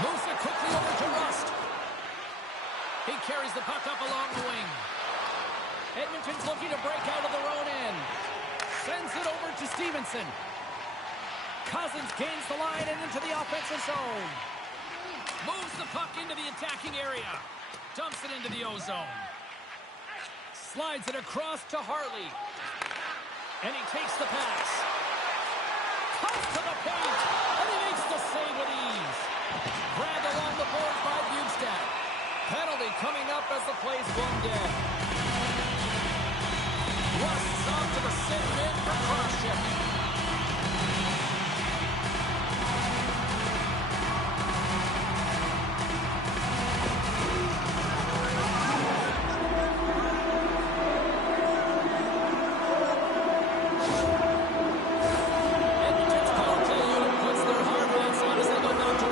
Moves it quickly over to Rust. He carries the puck up along the wing. Edmonton's looking to break out of their own end. Sends it over to Stevenson. Cousins gains the line and into the offensive zone. Moves the puck into the attacking area. Dumps it into the O-zone. Slides it across to Harley. And he takes the pass. Comes to the paint. And he makes the save with ease. Grabbed along the boards by Bjugstad. Penalty coming up as the play's blown dead. Rust's off to the center mid for cross-check. Edmonton's power play unit puts their hard hats on as they go down to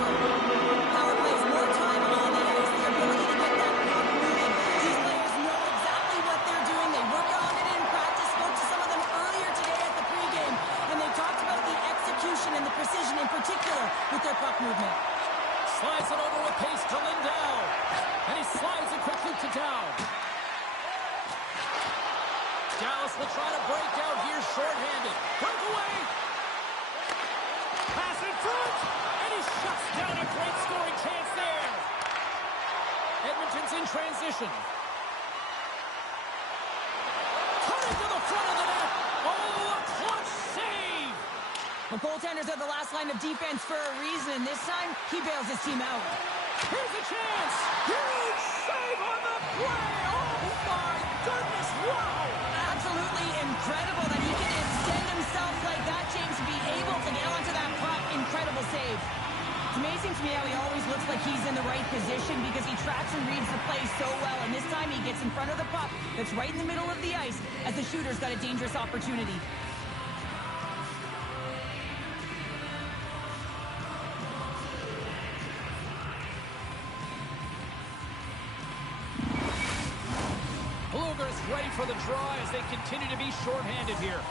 coordination and the precision in particular with their puck movement. Slides it over with pace to Lindell. And he slides it quickly to Down. Dallas will try to break out here shorthanded. Breakaway. Pass in front. And he shuts down a great scoring chance there. Edmonton's in transition. Cutting to the front of the net. Oh, a clutch save. The goaltenders are the last line of defense for a reason. This time, he bails his team out. Here's a chance. Huge save on the play. Oh, my goodness. Wow. Absolutely incredible that he can extend himself like that, James, to be able to get onto that puck. Incredible save. It's amazing to me how he always looks like he's in the right position because he tracks and reads the play so well. And this time he gets in front of the puck that's right in the middle of the ice as the shooter's got a dangerous opportunity. Blueger's ready for the draw as they continue to be shorthanded here.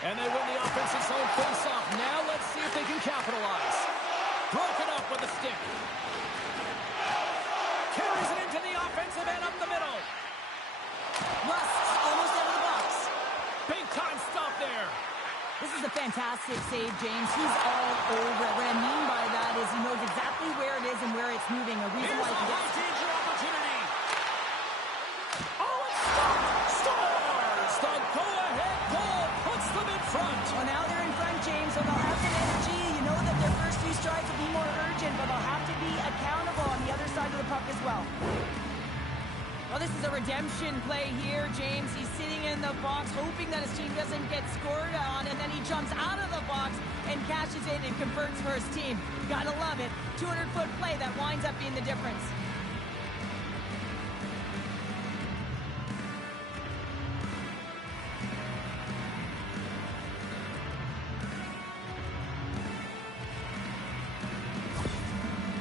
And they win the offensive zone face-off. Now let's see if they can capitalize. Broken up with a stick. Carries it into the offensive end up the middle. Rust's almost out of the box. Big time stop there. This is a fantastic save, James. He's all over it. What I mean by that is he knows exactly where it is and where it's moving. A reason Here's why he a gets high-danger opportunity. Oh, it's stopped. Stars. The go-ahead goal puts them in front. Well, now they're in front, James, so they'll have some energy. You know that their first few strides will be more urgent, but they'll have to be accountable on the other side of the puck as well. Well, this is a redemption play here, James. He's sitting in the box, hoping that his team doesn't get scored on, and then he jumps out of the box and cashes in and converts for his team. Gotta love it. 200-foot play that winds up being the difference.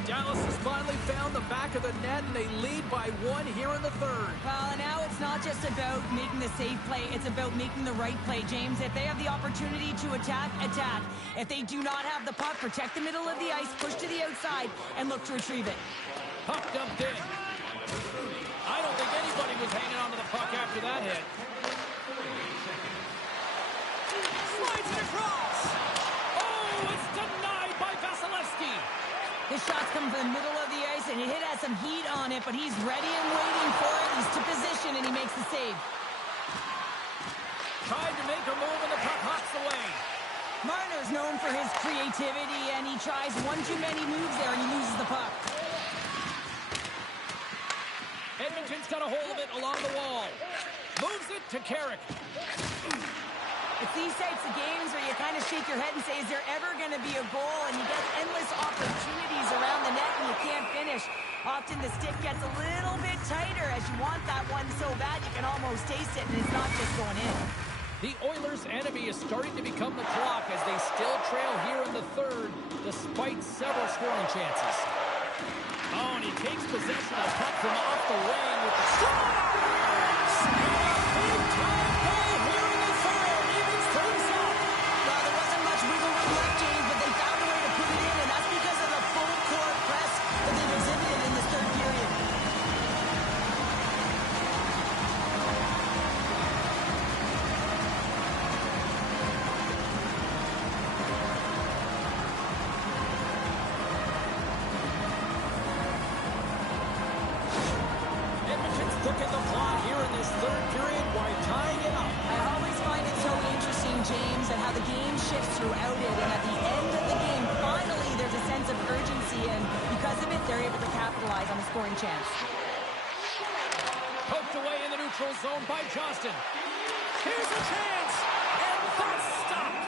Dallas has finally found the back of the net, and they lead by 1 here in the third. Well, now it's not just about making the safe play. It's about making the right play, James. If they have the opportunity to attack, attack. If they do not have the puck, protect the middle of the ice, push to the outside, and look to retrieve it. Puck dumped in. I don't think anybody was hanging onto the puck after that hit. Slides it across. Oh, it's denied by Vasilevsky. His shot's coming from the middle of the ice, and he has some heat on it, but he's ready and waiting for it. He's to position, and he makes the save. Tried to make a move, and the puck hops away. Marner's known for his creativity, and he tries one too many moves there, and he loses the puck. Edmonton's got a hold of it along the wall. Moves it to Carrick. It's these types of games where you kind of shake your head and say, is there ever going to be a goal? And you get endless opportunities around the net and you can't finish. Often the stick gets a little bit tighter as you want that one so bad you can almost taste it, and it's not just going in. The Oilers' enemy is starting to become the clock as they still trail here in the third despite several scoring chances. Oh, and he takes possession of the puck from off the wing with the Stars! Big time goal here in the third. Evens things up. Well, there wasn't much wiggle room left, James, but they found a way to put it in, and that's because of the full court press that they've exhibited in this third period. Edmonton's cooking the plot here in this third period while tying it up. I always find it so interesting, James, and how the game shifts throughout it, and at the end of the game, finally, there's a sense of urgency, and because of it, they're able to capitalize on the scoring chance. Poked away in the neutral zone by Johnston. Here's a chance, and that's stopped.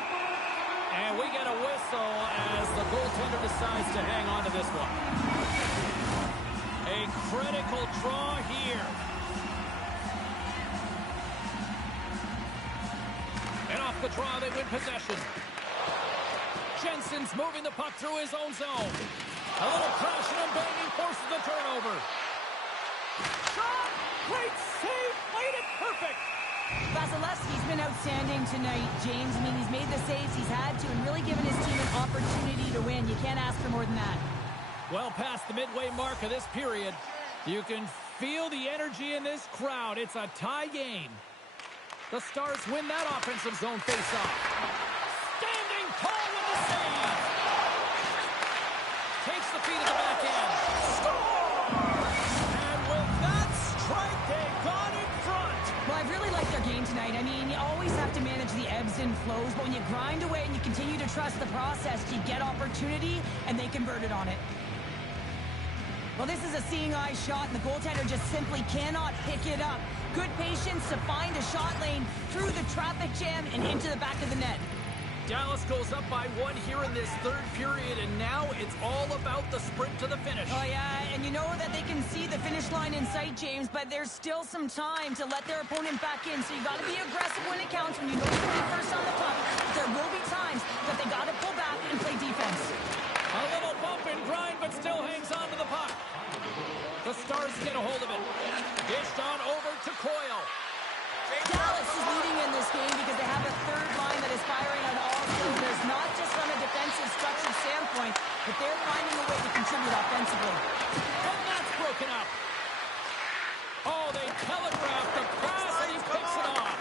And we get a whistle as the goaltender decides to hang on to this one. A critical draw here. And off the draw, they win possession. Jensen's moving the puck through his own zone. A little crashing and banging forces the turnover. Shot! Great save! Played it perfect! Vasilevsky's been outstanding tonight, James. I mean, he's made the saves he's had to and really given his team an opportunity to win. You can't ask for more than that. Well past the midway mark of this period. You can feel the energy in this crowd. It's a tie game. The Stars win that offensive zone faceoff. Standing tall with the save. Takes the feet at the back end. Scores! And with that strike, they got in front. Well, I've really liked their game tonight. I mean, you always have to manage the ebbs and flows, but when you grind away and you continue to trust the process, you get opportunity, and they converted on it. Well, this is a seeing eye shot, and the goaltender just simply cannot pick it up. Good patience to find a shot lane through the traffic jam and into the back of the net. Dallas goes up by 1 here in this third period, and now it's all about the sprint to the finish. Oh, yeah, and you know that they can see the finish line in sight, James, but there's still some time to let their opponent back in, so you got to be aggressive when it counts, when you know you're putting first on the puck. There will be times that they got to pull back and play defense. A little bump and grind, but still hangs on to the puck. The Stars get a hold of it. Dished on over to Coyle. Dallas is leading in this game because they have a third line that is firing on all cylinders, not just from a defensive structure standpoint, but they're finding a way to contribute offensively. And that's broken up. Oh, they telegraphed the pass, and he picks it off.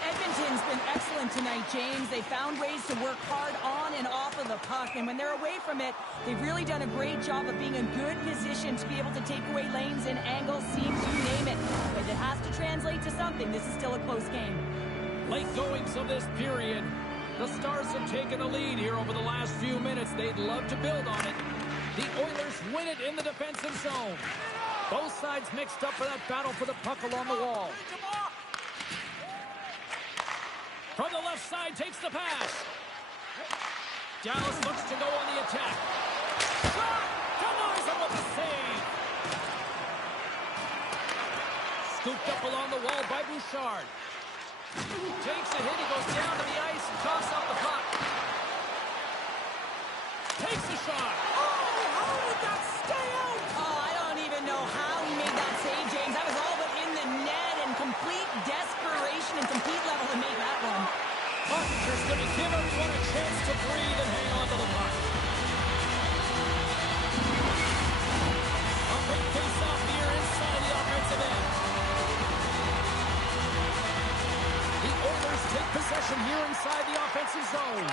Edmonton's been excellent tonight, James. They found ways to work hard on and off of the puck, and when they're away from it, they've really done a great job of being in good position to be able to take away lanes and angles, seams, you name it. But it has to translate to something. This is still a close game. Late goings of this period. The Stars have taken the lead here over the last few minutes. They'd love to build on it. The Oilers win it in the defensive zone. Both sides mixed up for that battle for the puck along the wall. From the left side, takes the pass. Dallas looks to go on the attack. Shot! Denies him with the save. Scooped up along the wall by Bouchard. Takes a hit, he goes down to the ice, coughs up the puck. Takes a shot. Oh, how did that stay out? Oh, I don't even know how he made that save, James. That was all but in the net, and complete desperation and compete level to make that one. Pottinger's going to give everyone a chance to breathe and hang on to the puck. A big face-off here inside the offensive end. The Oilers take possession here inside the offensive zone.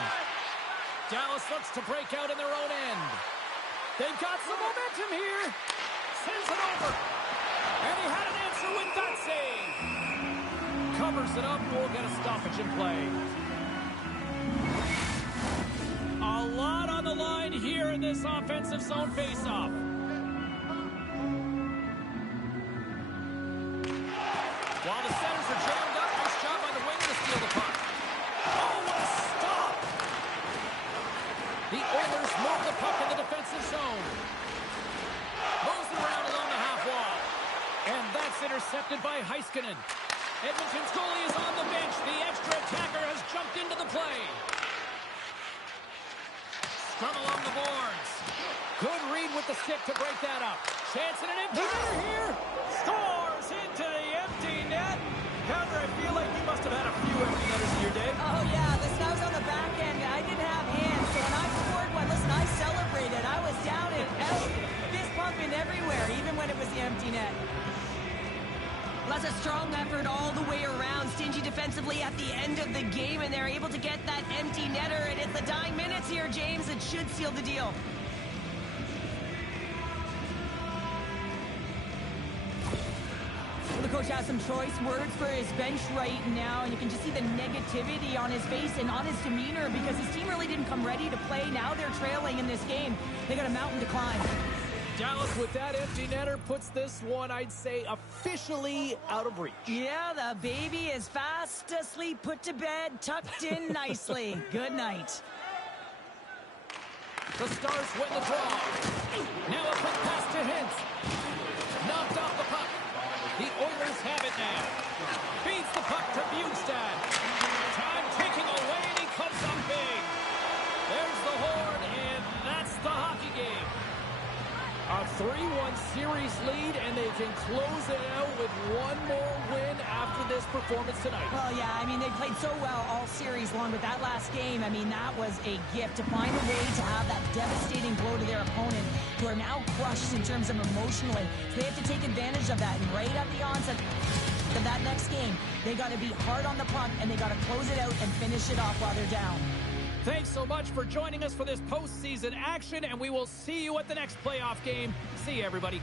Dallas looks to break out in their own end. They've got some momentum here. Sends it over. And he had an answer with that save. Covers it up. We'll get a stoppage in play. A lot on the line here in this offensive zone faceoff. While the centers are jammed up, nice job by the wing to steal the puck. Oh, what a stop! The Oilers move the puck in the defensive zone. Moves it around along the half wall. And that's intercepted by Heiskanen. Edmonton's goalie is on the bench. The extra attacker has jumped into the play. Scrum along the boards. Good read with the stick to break that up. Chance in an empty netter here. Scores into the empty net. Counter, I feel like you must have had a few empty netters in your day. Oh, yeah, this guy was on the back end. I didn't have hands, so when I scored one, listen, I celebrated. I was down and out, fist pumping everywhere, even when it was the empty net. Well, that's a strong effort all the way around. Stingy defensively at the end of the game, and they're able to get that empty netter. And it's the dying minutes here, James. It should seal the deal. Well, the coach has some choice words for his bench right now, and you can just see the negativity on his face and on his demeanor because his team really didn't come ready to play. Now they're trailing in this game. They got a mountain to climb. Dallas with that empty netter puts this one, I'd say, officially out of reach. Yeah, the baby is fast asleep, put to bed, tucked in nicely. Good night. The Stars win the draw. Now a quick pass to Hintz. Knocked off the puck. The Oilers have it now. Feeds the puck to Bjugstad. Time ticking away, and he comes up big. There's the horn, and that's the hockey game. A 3-1 series lead, and they can close it out with one more win after this performance tonight. Well, yeah, I mean, they played so well all series long, but that last game, I mean, that was a gift to find a way to have that devastating blow to their opponent, who are now crushed in terms of emotionally. So they have to take advantage of that, and right at the onset of that next game, they got to be hard on the puck, and they got to close it out and finish it off while they're down. Thanks so much for joining us for this postseason action, and we will see you at the next playoff game. See you, everybody.